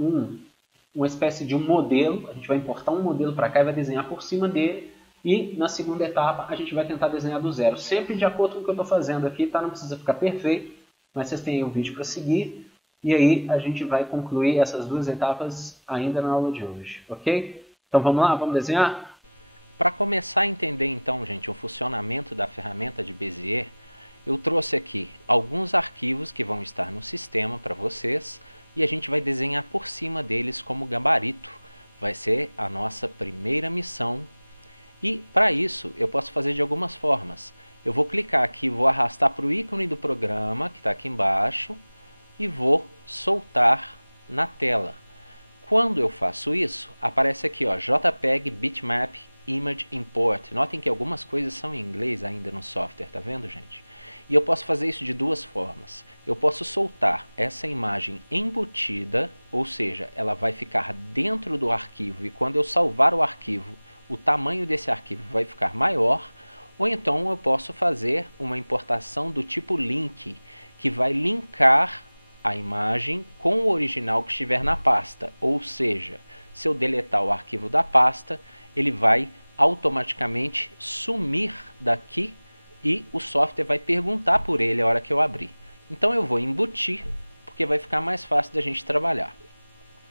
uma espécie de um modelo, a gente vai importar um modelo para cá e vai desenhar por cima dele. E na segunda etapa a gente vai tentar desenhar do zero, sempre de acordo com o que eu estou fazendo aqui, tá? Não precisa ficar perfeito, mas vocês têm aí um vídeo para seguir. E aí a gente vai concluir essas 2 etapas ainda na aula de hoje, ok? Então vamos lá, vamos desenhar? Para começar a entender então, gente, o funcionamento da ferramenta de Bezier, eu trouxe aqui alguns arquivos que vão estar no sistema para vocês e a gente vai desenhar por cima deles como gabarito. Vai ser a nossa primeira missão e para isso eu posso fazer de algumas formas. Eu vou clicar aqui, vou arrastar para o ícone do programa que está aqui embaixo e vou soltar na tela. Quando eu faço isso, aparece aqui, ó, JPEG Bitmap Image Import. Notem que algumas coisas são em inglês ainda no software, tá vendo, gente? E eu posso fazer isso de 2 formas. Eu posso soltar essa imagem embutida, ou seja, ela vai ficar dentro do arquivo e quando eu salvar o arquivo, o tamanho desse arquivo vai ficar maior, ou então eu posso fazer uma importação do tipo link, que vai linkar a imagem com o original que estiver na pasta, ou seja, se eu deletar o arquivo da pasta, ele vai automaticamente sumir daqui e o software vai perguntar por ele a hora que eu abrir. Então eu vou embutir, porque vai ficar mais fácil da gente trabalhar,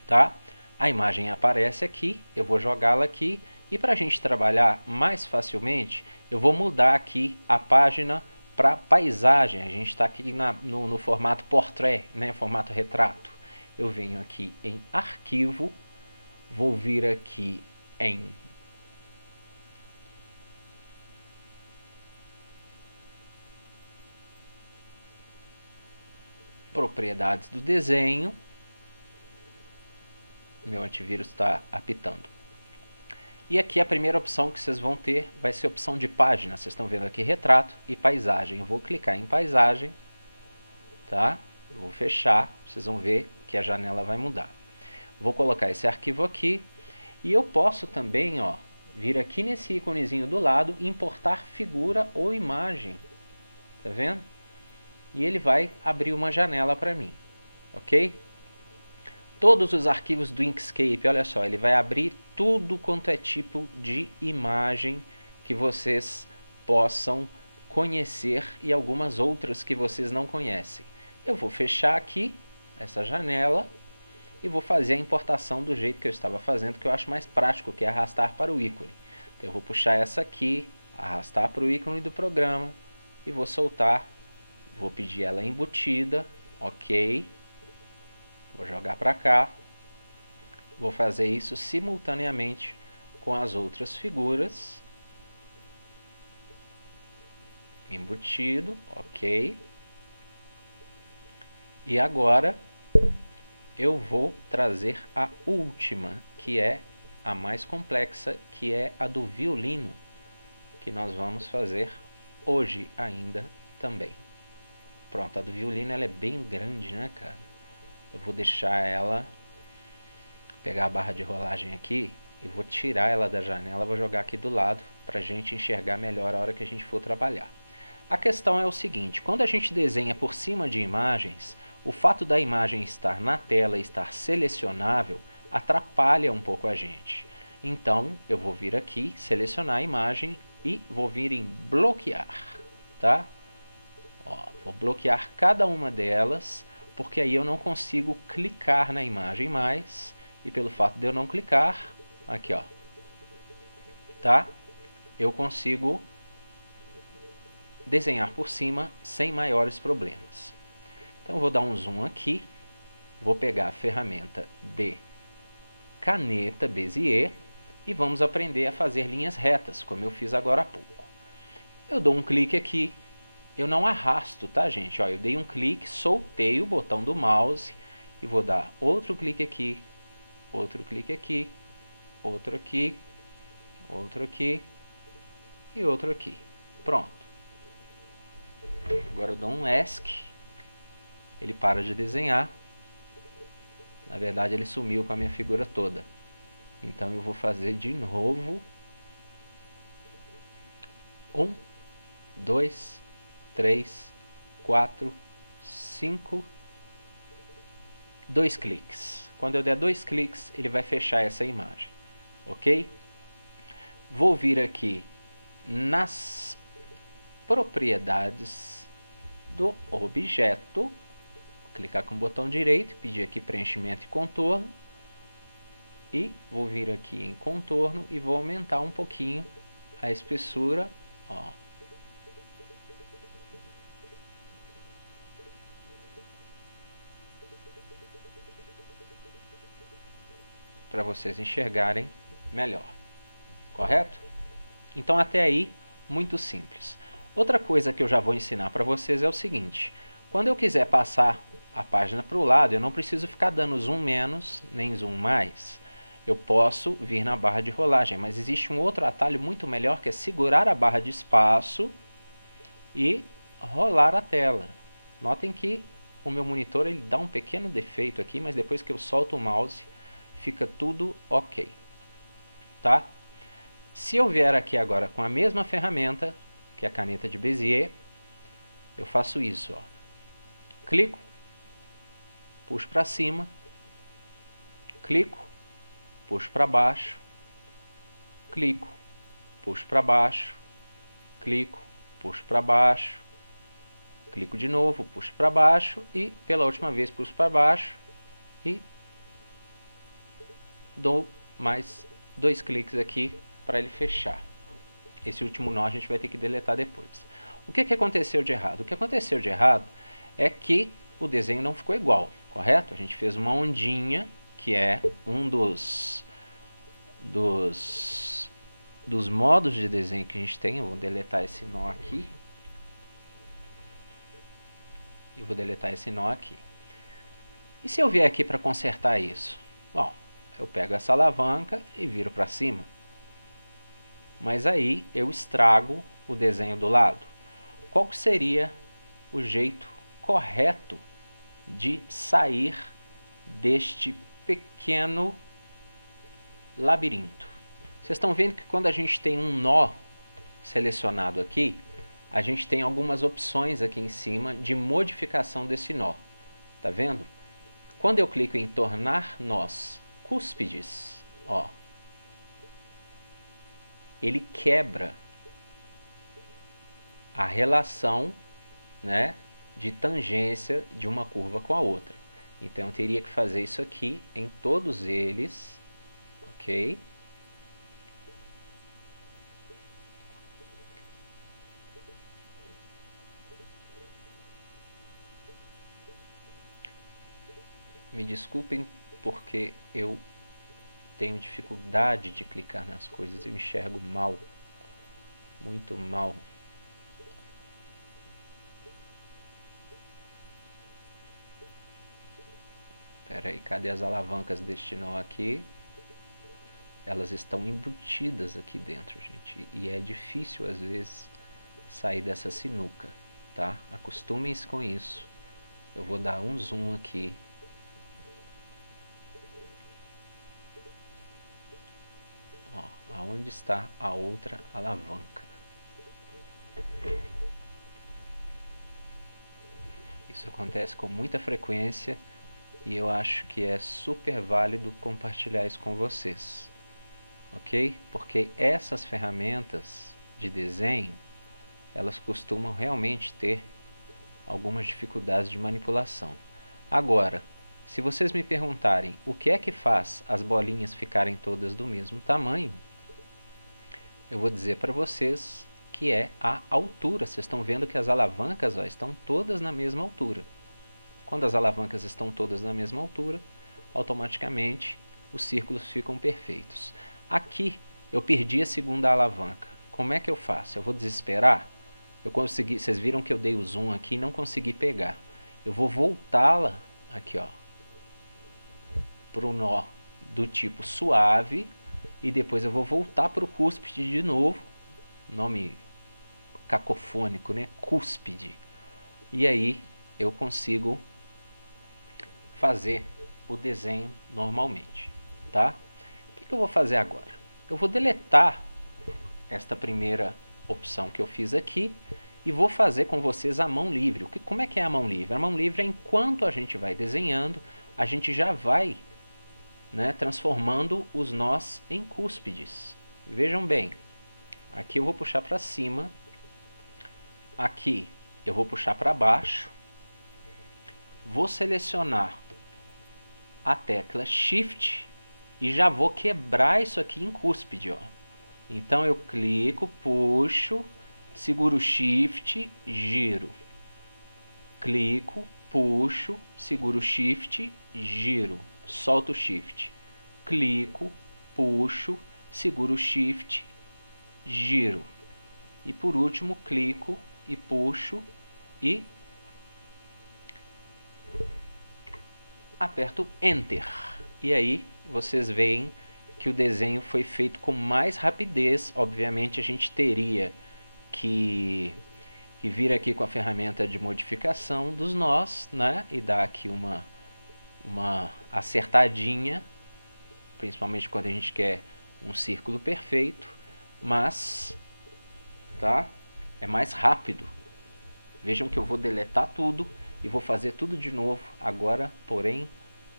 tá? A imagem aparece aqui, eu vou jogá-la aqui e para a gente trabalhar mais facilmente, eu vou mudar aqui a página para paisagem. A gente está aqui no formato portrait, né? Formato retrato. Eu venho aqui em arquivo, vou vir aqui em propriedades do desenho. Meu antivírus está apitando. E aqui a primeira opção que vocês vão ter vai ser a opção de página. Vocês estão vendo aqui retrato e paisagem. Eu vou clicar em paisagem, tá? Eu vou fechar, vocês vão ver que a janela vai mudar. Vou colocar esse arquivo aqui e eu posso também, ó, vir aqui nesse íconezinho do lado e importar figura ou imagem. Tá vendo? E ele vai abrir uma janela para mim, ok? Todos os arquivos do Inkscape, olha só, ele vai abrir tudo quanto é tipo de imagem que vocês possam conhecer e algumas outras que vocês não conhecem. Eu vou fechar aqui essa janela e vou fazer a importação do jeito que eu estava fazendo, que eu acho mais prático, que é arrastar para o ícone. Então eu vou puxar essa aqui, arrastar para o ícone do programa e vou soltar. Vou pedir ela embutida, ok. Vou jogar para cá. Vou fazer isso simultaneamente com as outras figuras. Embutido, ok. E agora eu vou trazer a última, que é a mais complexa, que é a do violino, que nós vamos fazer hoje ainda também. Pronto, a do violino ela é bem grande, né, cara? Eu vou deixar ela, pegar a barra de rolagem aqui e vou tirar ela da janela, vou jogar aqui do lado para a gente enxergar melhor a hora que a gente for trabalhar. A questão é o seguinte, quando a gente desenha por cima de imagens, o fato da imagem estar na tela e estar selecionável atrapalha um pouco a gente. Então, eu vou vir aqui, selecionar a imagem e vou vir em bloquear, tá? Ó, vou bloquear cada uma delas, porque aí eu não consigo clicar na imagem mais, e pelo fato de eu não clicar, aqui ó, tá? Eu consigo desenhar por cima sem maiores problemas. Então eu vou dar um zoom aqui, vou pegar a ferramenta de caneta Bezier e vamos aprender a fazer linhas retas, como eu fiz agora há pouco. Eu dou um clique aqui, eu não arrasto, tá, gente? Ó, eu dei um clique, soltei o botão do mouse e vou dar outro clique aqui, outro clique aqui, outro aqui, outro aqui e outro aqui. Pronto. Agora eu dou um ESC, ele para de desenhar. Na verdade ele sumiu com a minha figura toda. Então eu vou fazer de novo. 1, 2, 3, 4, 5, 2 cliques. Quando eu der 2 cliques, ele vai fechar essa imagem, ok? Vou vir aqui nas propriedades do objeto, clicar com o botão direito, pedir aqui preenchimento e contorno, e vou vir aqui em contorno e vou aumentar um pouquinho a espessura, ó. Para vocês enxergarem melhor, correto? Então até aí, muito simples. Outra coisa que eu já vou ensinar para vocês é o seguinte: quando eu quiser passar a página para o lado, eu não preciso ficar dando zoom menos nem zoom mais. Eu posso vir na barra de rolagem, mas existe um outro atalho muito melhor, que é segurar a barra de espaço e rolar a tela. Notem que o meu monitor ele dá um pequeno defeito aqui, mas depois que eu solto o mouse, fica tudo ok, tá? Se eu vier aqui agora com a mesma ferramenta, que é a caneta de Bezier, eu faço isso, ó. Clico, puxo para cima, clico, puxo para baixo, clico, puxo para baixo, clico, puxo para baixo, clico de novo, puxo para baixo e pela última vez puxo para baixo e dou mais 2 cliques aqui para ele fechar. Esse último nó a gente vai ter que deletar depois. O que aconteceu de errado? O que aconteceu de errado é que o desenho não ficou igual, correto? A gente fez uma ondinha, que é um dos modos de desenho que a gente tem. Eu vou deletar esse nó aqui. Eu vou deletar esse nó aqui. E se eu vier aqui para consertar isso? Bom, eu pego essa alavanca e viro para cima. Mas aí eu estrago o desenho do lado. Qual que seria o jeito correto de sair deste pequeno labirinto? Vocês estão vendo que quando a gente tem um nó selecionado aqui, a gente tem algumas opções aqui em cima de modificação desse nó. Tá vendo? Quando eu clico em tornar nós cúspides, ó, ele quebra a relação, né, de tangência de uma curva com a outra. Então eu teria que fazer isso aqui em todos eles, ok? Me desculpem porque eu tenho dificuldade de clicar nas coisas, eu enxergo mal, muito mal. Espera aí, cadê as alavancas deste nó aqui? Elas estão embutidas aqui dentro, gente, e é difícil às vezes sair dessa sinuca, tá? Acostumem-se com isso. Eu vou dar um zoom aqui. Aonde está a outra alavanca? Isso acontece com muita frequência e eu acho que é super válido compartilhar isso com vocês, ok? Porque essas ferramentas de desenho, elas costumam realmente ter algumas dificuldades de manipulação. Agora, se vocês me perguntarem o que é que faz as bolinhas ficarem todas do mesmo tamanho, eu vou dizer para vocês que é a altura. Vocês estão vendo que as alavancas, ó, estão todas na mesma altura. Quando as alavancas estão todas na mesma altura, automaticamente os círculos ficam perfeitos. Aqui eu perdi a segunda alavanca. Como é que eu faço? Eu vou desesperar? Eu consegui, vocês viram que eu dei o zoom aqui e não consegui pegar. Eu vou voltá-la aqui, ó, para o nó do tipo suave, e depois eu vou voltar para o cúspide de novo, nome cacofônico, né? Cúspide. E aí eu consigo fazer o desenho normalmente, tá? O que eu vou fazer agora? Eu vou deletar esta primeira opção que eu fiz aqui e vou fazer com vocês a mão livre. Como é que é a mão livre? A mão livre é enquanto a gente vai desenhando, a gente já vai, né, transformando os nós em cúspides. Vejam bem, aqui eu vou puxar para cima, aqui eu vou puxar para baixo, vou selecionar a tecla Shift e já vou quebrar isso aqui em cúspide, ó. Então eu clico, puxo, seguro o Shift, giro. Clico, puxo, seguro o Shift, giro. Solto o Shift. Clico, puxo, seguro o Shift, giro. E por último, clico e puxo e aperto Enter. E aí vocês veem que o desenho foi feito com mais rapidez. Obviamente a gente teria que vir aqui com a ferramenta de modificação dos nós, né? E dar aqui uma acertadinha, principalmente quando a gente quer um círculo perfeito, mas tá? É mais rápido. Vejam que eu vou deletar tudo e vou fazer tudo de novo agora, porém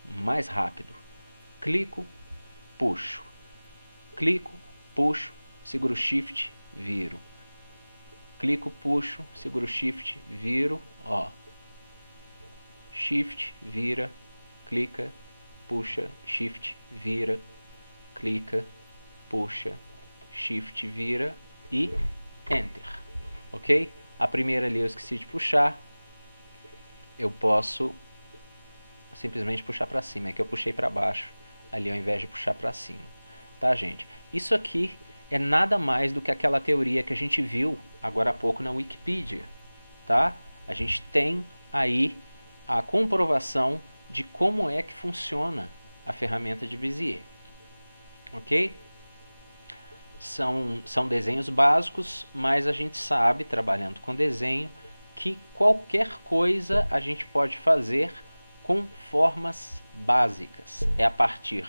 mais rápido. Clico, puxo. Clico, puxo, seguro o Shift, viro. Clico, puxo, seguro o Shift, viro, ó. Shift, vira, clica, puxa, Shift, vira, clica, puxa, Shift, vira e Enter. Ok? A primeira ali eu esqueci de puxar. Eu posso simplesmente puxar para cima. É que eu puxei para baixo ali ao invés de puxar para cima. Tá, gente? Isso aqui é nada mais do que aquela teoria que a gente viu agora há pouco na Wikipedia. Tá? A gente tem aí a comprovação de como é que funciona a ferramenta de Bezier. Ok? São desenhos básicos, mas a gente sabe, trabalhando com desenho, que qualquer coisa a gente pode fazer com formas básicas. É a partir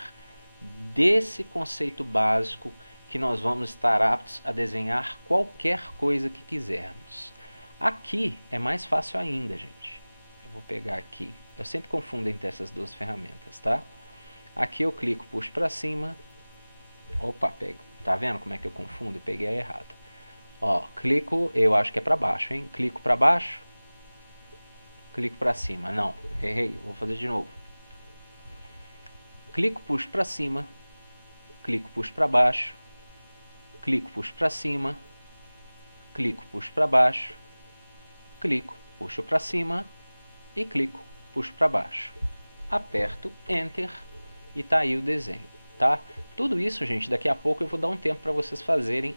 desse conceito básico que nós vamos estar aptos a desenhar qualquer coisa que quisermos. Aqui é mais fácil ainda, gente. Eu vou pegar aqui. Eu sempre confundo entre essas duas ferramentas, tá? Aqui eu clico, puxo para cima. Opa, pego. Tá vendo como é que eu confundo? Eu peguei a errada. Ó, clico, eu acho que é para baixo, hein? Clico para baixo. Clico para cima. Não, errei. Vou fazer de novo. Clico, puxo para cima. Clico, puxo para baixo. Clico, puxo para cima. Clico, puxo para baixo. Clico, puxo para cima. E clico, puxo para baixo. Aperto Enter e tá aí o desenho, tá? Tudo isso, gente, daqui a pouco eu vou dar um tempo para vocês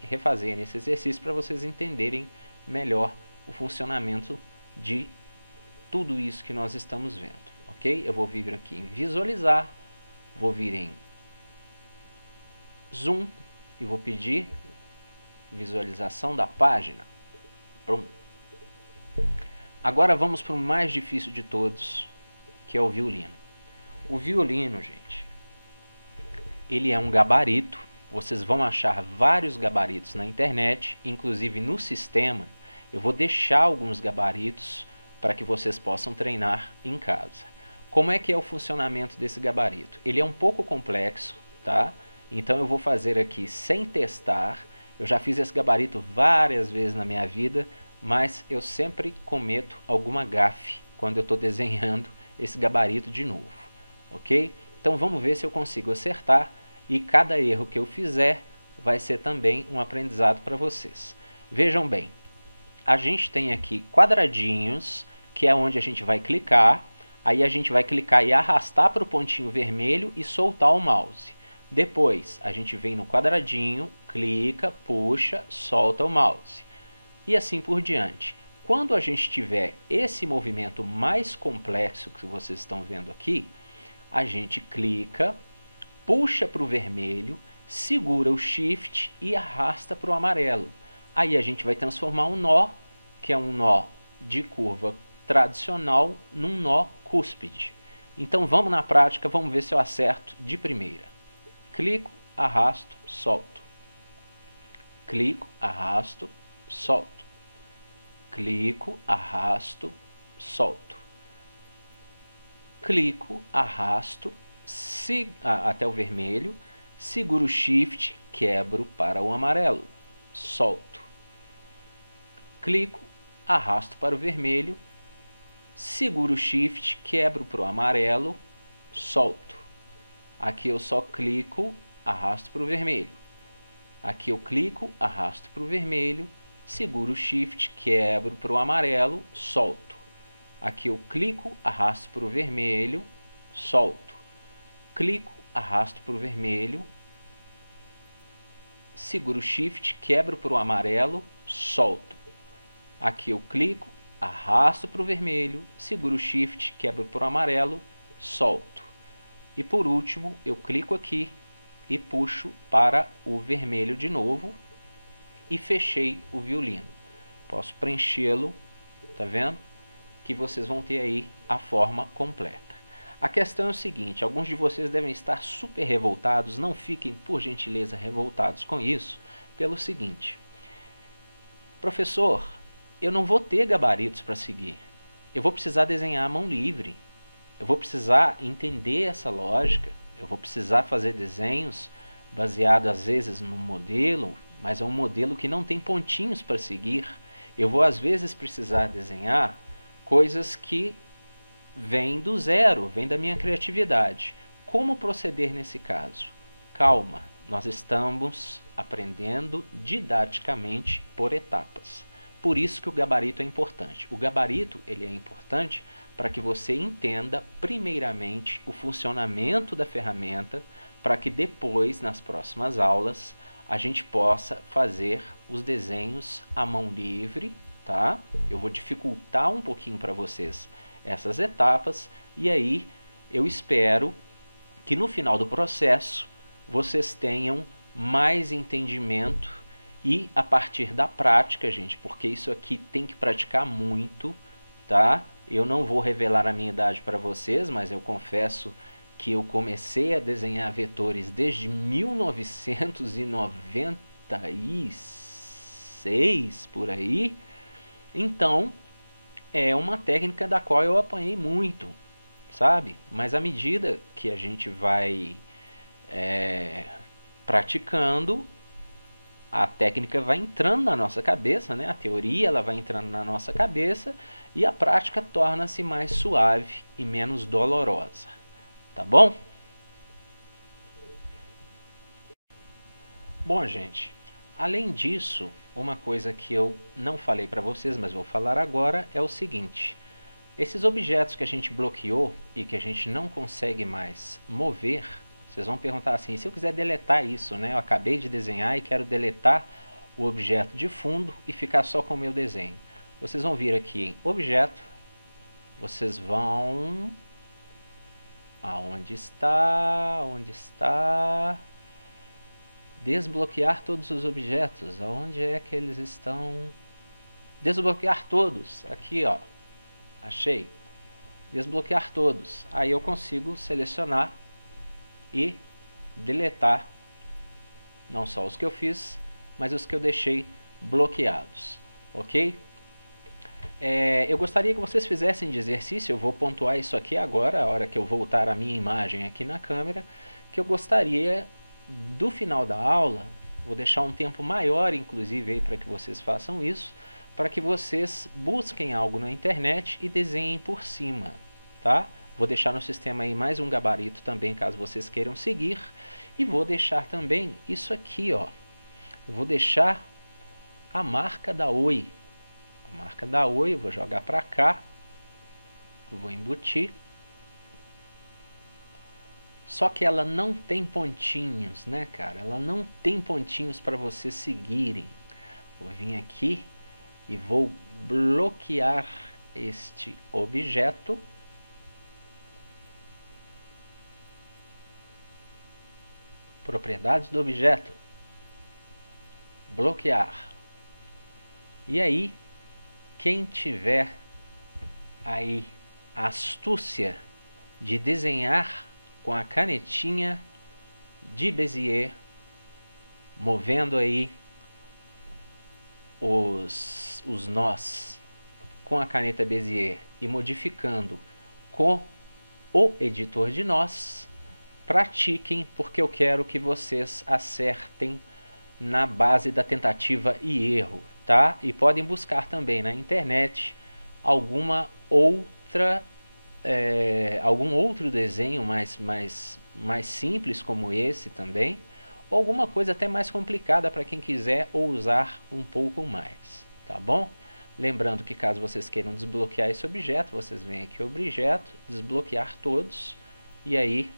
refazerem esse exercício para vocês entenderem melhor o funcionamento de tudo isso que nós estamos vendo, ok? Eu vou vir aqui em visualizar, vou vir em zoom e vou pedir visualização da página. Pronto. Agora vamos para o mais difícil de todos, que é o violino. O violino, gente, ele é um gabarito. Vocês vão achar vários gabaritos na internet, inclusive no sistema. Eu vou deixar alguns gabaritos para que vocês possam treinar em casa. Como é que é o funcionamento desse gabarito? Ele é um pouco complexo, tá? Então eu vou fazer aqui sem testar. Eu já fiz esse gabarito várias vezes na minha vida, mas eu sempre cometo alguma gafe quando eu estou desenhando esse gabarito de novo, ok? Então vamos ver se eu consigo acertar, e cada erro que eu fizer vai ser também um aprendizado para vocês. Vejam bem, a gente tem aqui quadradinhos, que é onde a gente vai clicar. Aí a gente vai clicar e arrastar para o pontinho vermelho e soltar o mouse. Depois a gente vem no quadradinho, clica, puxa, solta o mouse. E assim por diante. Quando a gente tiver esse movimento mais complexo que vocês estão vendo aqui, a gente clica, puxa para o vermelho, segura o Shift e arrasta para o amarelo. Aí a gente vai transformar um nó, que é um nó de curva tradicional, num nó cúspide. Então vamos na prática, vamos ver se eu acerto de primeira. Clico, arrasto, solto. Clico, arrasto, solto. Clico, arrasto, solto. Clico, arrasto, até o vermelho, seguro o Shift, quebro para o amarelo, solto. Clico, arrasto para o vermelho, seguro o Shift, quebro para o amarelo, solto. Aqui eu só clico, arrasto para o vermelho. Aqui eu clico, arrasto para o vermelho, seguro o Shift, quebro para o amarelo, solto. Aqui eu clico, arrasto para o vermelho, solto. Clico, arrasto para o vermelho, seguro o Shift, quebro para o amarelo, solto. Aqui eu clico, arrasto para o vermelho, seguro o Shift, quebro para o amarelo, solto. E por último, eu clico aqui e puxo para o vermelho de novo e fechei o violino. Posso preenchê-lo, tá vendo? Que vocês vão ter aí a forma completa. A questão é o seguinte, alguns de vocês devem estar super revoltados, não fiquem por gentileza revoltados com isso, pelo seguinte: professor, eu não vou ter gabaritos para seguir, eu vou precisar desenhar à mão livre, eu vou precisar entender essa lógica, eu vou precisar fazer desenhos baseados às vezes no modelo, mas é um modelo que não tem pontinhos para seguir. Eu vou às vezes precisar desenhar coisas que vêm do zero, vêm da minha criatividade. Como proceder nesse caso? Calma, nós estamos aprendendo didaticamente por etapas. Por isso que o gabarito é importante. O gabarito ele é importante para que você entenda primeiramente o funcionamento da ferramenta, para que depois, nas próximas aulas, a gente possa fazer os desenhos à mão livre, tá? Eu vou dificultar um pouquinho para vocês essas etapas e aí eu espero que no final do processo vocês tenham mais entendimento e a partir da prática, gente, porque isso aqui tem que praticar muito, tá? Eu não vou revelar a minha idade para vocês, mas eu confesso que eu comecei a desenhar vetores desde 1996, por aí. Então, é uma técnica da qual eu apanhei muito, sabe? Mas à medida que a gente vai praticando, a técnica vai entrando na nossa cabeça, né? A teoria ela vai entrando na nossa cabeça e a prática torna-se mais suave e menos dolorosa. Tá bom? Bom, gente, além disso, uma coisa que eu não falei para vocês, mas vou falar agora, é o seguinte. Esses objetos que a gente bloqueou e que a gente não consegue mais mover, vocês vão perguntar assim, se eu quiser deletar isso, né? Eu acabei de desenhar e quero deletar o objeto de fundo e ficar só com o meu desenho. Vocês vão vir aqui em Objeto, vocês vão... Onde está? Desbloquear todos os objetos. Aonde é que eles estão? Desbloquear todos. Aqui, ó. Achei. Desbloquear todos. Aí eu consigo selecionar e deletar não só os que eu fiz, mas os que eu deixei bloqueados. Ok? Eu gostaria que vocês fizessem de exercício, eu vou pontuar isso aqui agora, a hora que eu voltar a minha imagem aqui na câmera, que eu gostaria, do final da aula, vou deixar um tempo maior, inclusive, aí para que vocês façam isso, para que vocês busquem algo na internet e desenhem por cima, tá? Vou deixar no sistema aí mais um gabarito também, caso vocês queiram seguir, e vou deixar também isso aqui, ó. Eu vou deixar a marca da Oi. A marca da Oi, eu vou jogar para cá, eu vou embutir, Só que ela não tem pontinhos, né, cara? Ela não tem pontinhos para vocês seguirem. Vou vir aqui e vou bloquear este objeto. Propriedades do objeto. Bloquear. E aí, quem tiver aí a astúcia de desenhar com a canetinha de Bezier, movendo aí os nós com a caneta Bezier e modificando com o editor de nós, pratiquem, porque eu quero que vocês acertem na base da tentativa e erro, tá? E podem buscar também na internet algum outro desenho mais simples como esse também, ou alguma coisa até mais complicada para quem quiser ousar um pouco mais, tá bom? Lembrando que caso vocês queiram desbloquear esse objeto, vocês vêm aqui objeto, desbloquear todos, e aí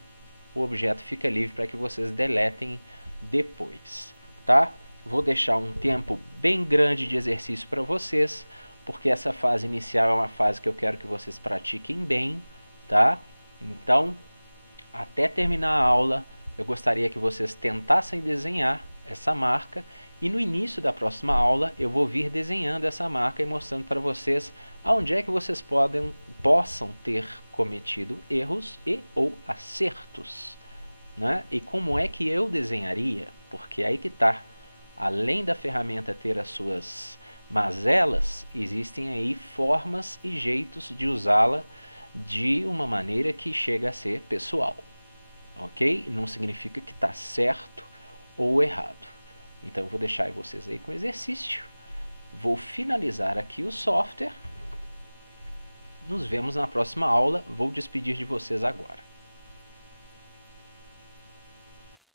o objeto fica livre para que vocês deletem depois, tá? Vou deixar um tempo bem grande de exercício para vocês, porque essa fase inicial é uma fase que eu quero que vocês pratiquem bem, tá? Então, até terminar a aula, eu gostaria que vocês tentassem desenhar essa marca, e no início da próxima aula eu vou vir desenhando essa marca e mostrando para vocês aonde é que vocês possam ter cometido erros e ou acertos, né? E como é que eu desenharia, porque aí que está, além da ferramenta ter as suas mazelas, existem aí formas e jeitos de usá-la de uma maneira que chega a ser pessoal, ok? Não significa que está certo ou errado. Então eu vou deixar vocês aí com o exercício, vou finalizar aqui o software, nos vemos na próxima aula, vou despedir de vocês agora.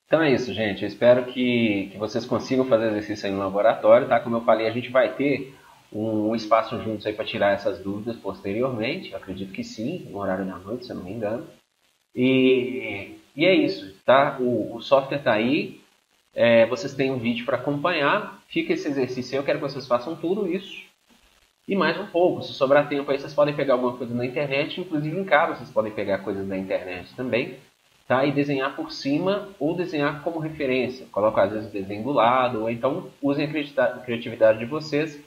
Então é isso, gente. Eu espero que vocês consigam fazer exercício aí no laboratório, tá? Como eu falei, a gente vai ter um espaço juntos aí para tirar essas dúvidas posteriormente. Eu acredito que sim, no horário da noite, se eu não me engano. E é isso, tá? O software está aí. Vocês têm um vídeo para acompanhar. Fica esse exercício aí. Eu quero que vocês façam tudo isso. E mais um pouco. Se sobrar tempo aí, vocês podem pegar alguma coisa na internet. Inclusive em casa, vocês podem pegar coisas da internet também. Tá? E desenhar por cima ou desenhar como referência. Coloca às vezes o desenho do lado. Ou então usem a criatividade de vocês,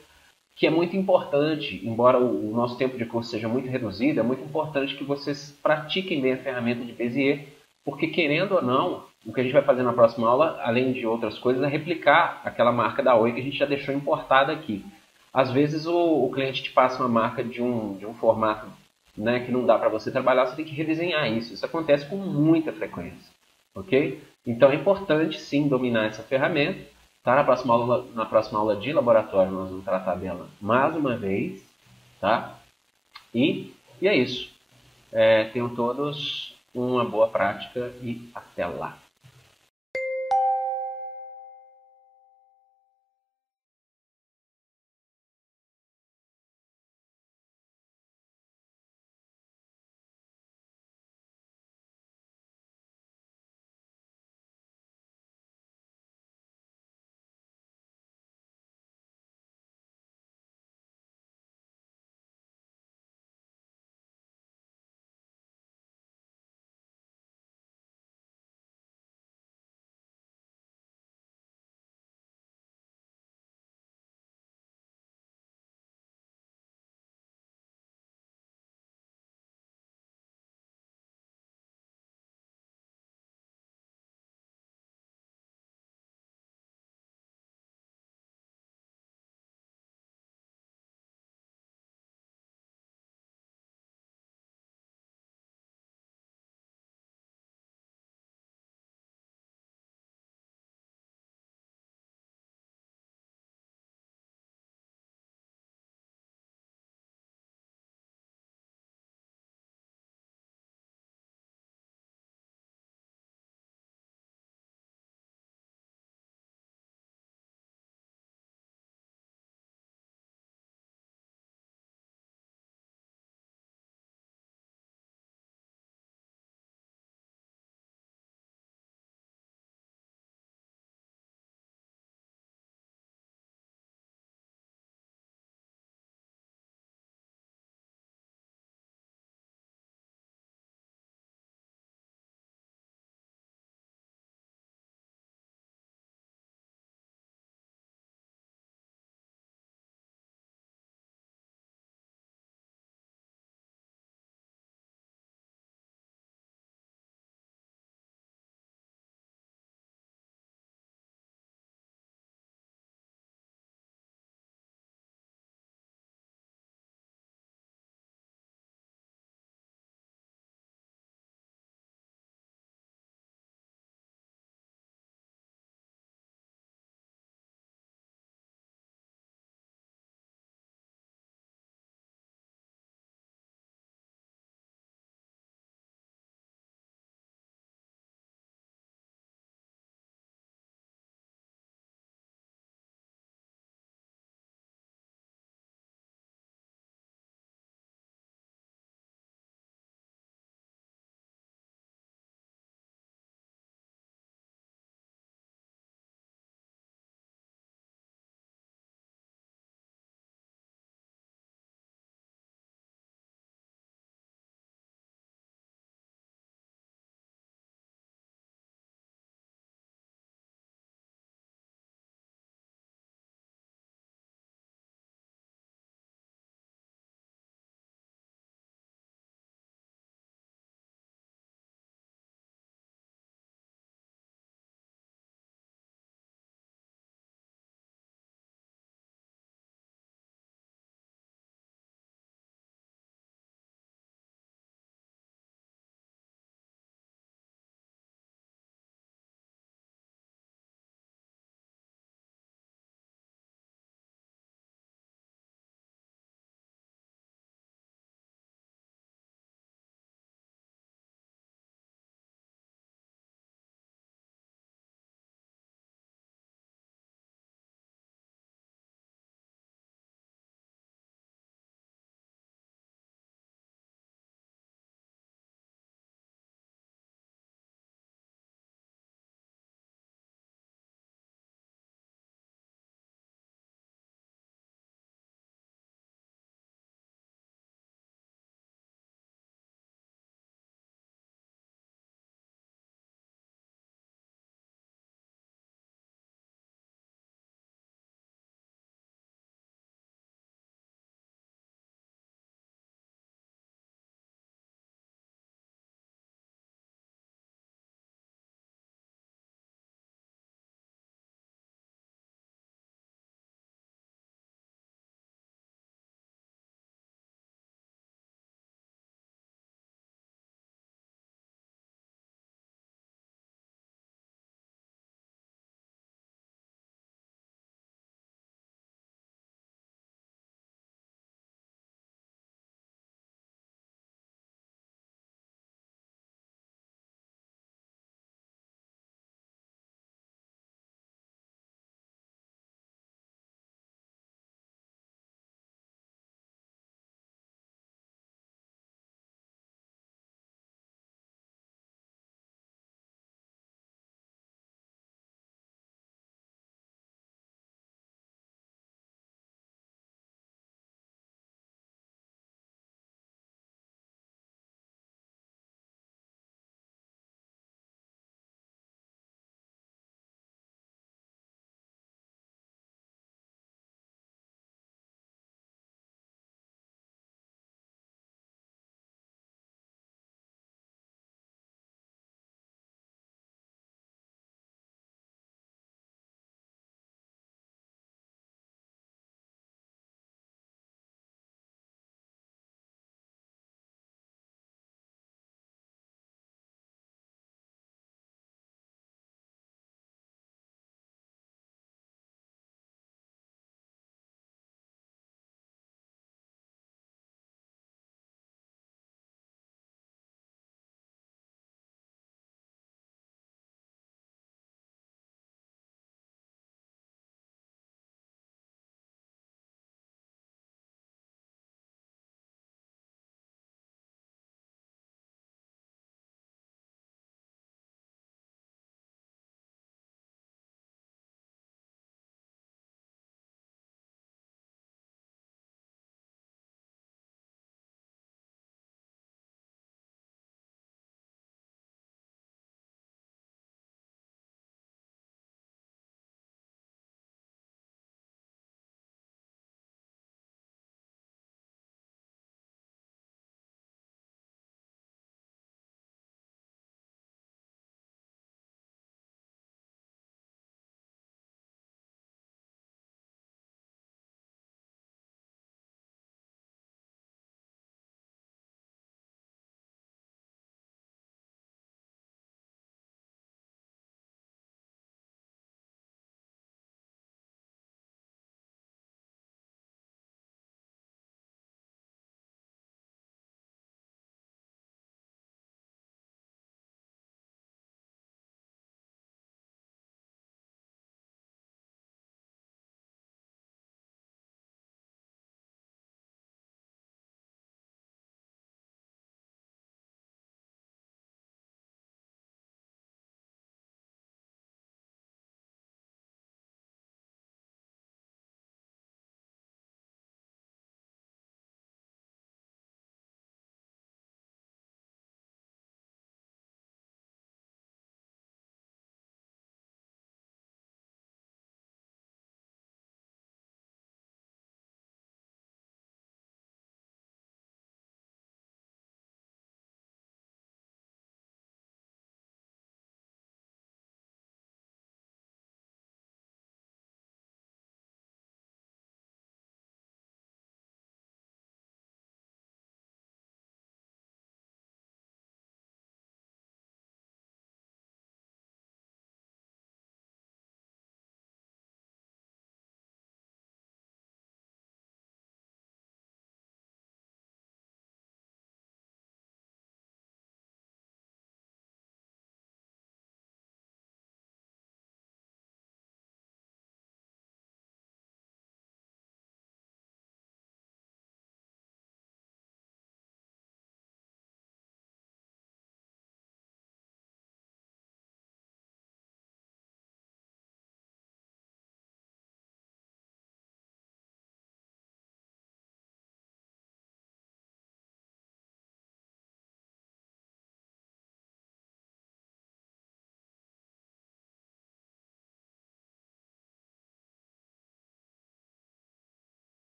que é muito importante. Embora o nosso tempo de curso seja muito reduzido, é muito importante que vocês pratiquem bem a ferramenta de Bezier. Porque querendo ou não, o que a gente vai fazer na próxima aula, além de outras coisas, é replicar aquela marca da Oi que a gente já deixou importada aqui. Às vezes o cliente te passa uma marca de um formato, né, que não dá para você trabalhar, você tem que redesenhar isso. Isso acontece com muita frequência, ok? Então é importante sim dominar essa ferramenta. Tá? Na próxima aula de laboratório nós vamos tratar dela mais uma vez. Tá? E é isso. Tenham todos uma boa prática e até lá.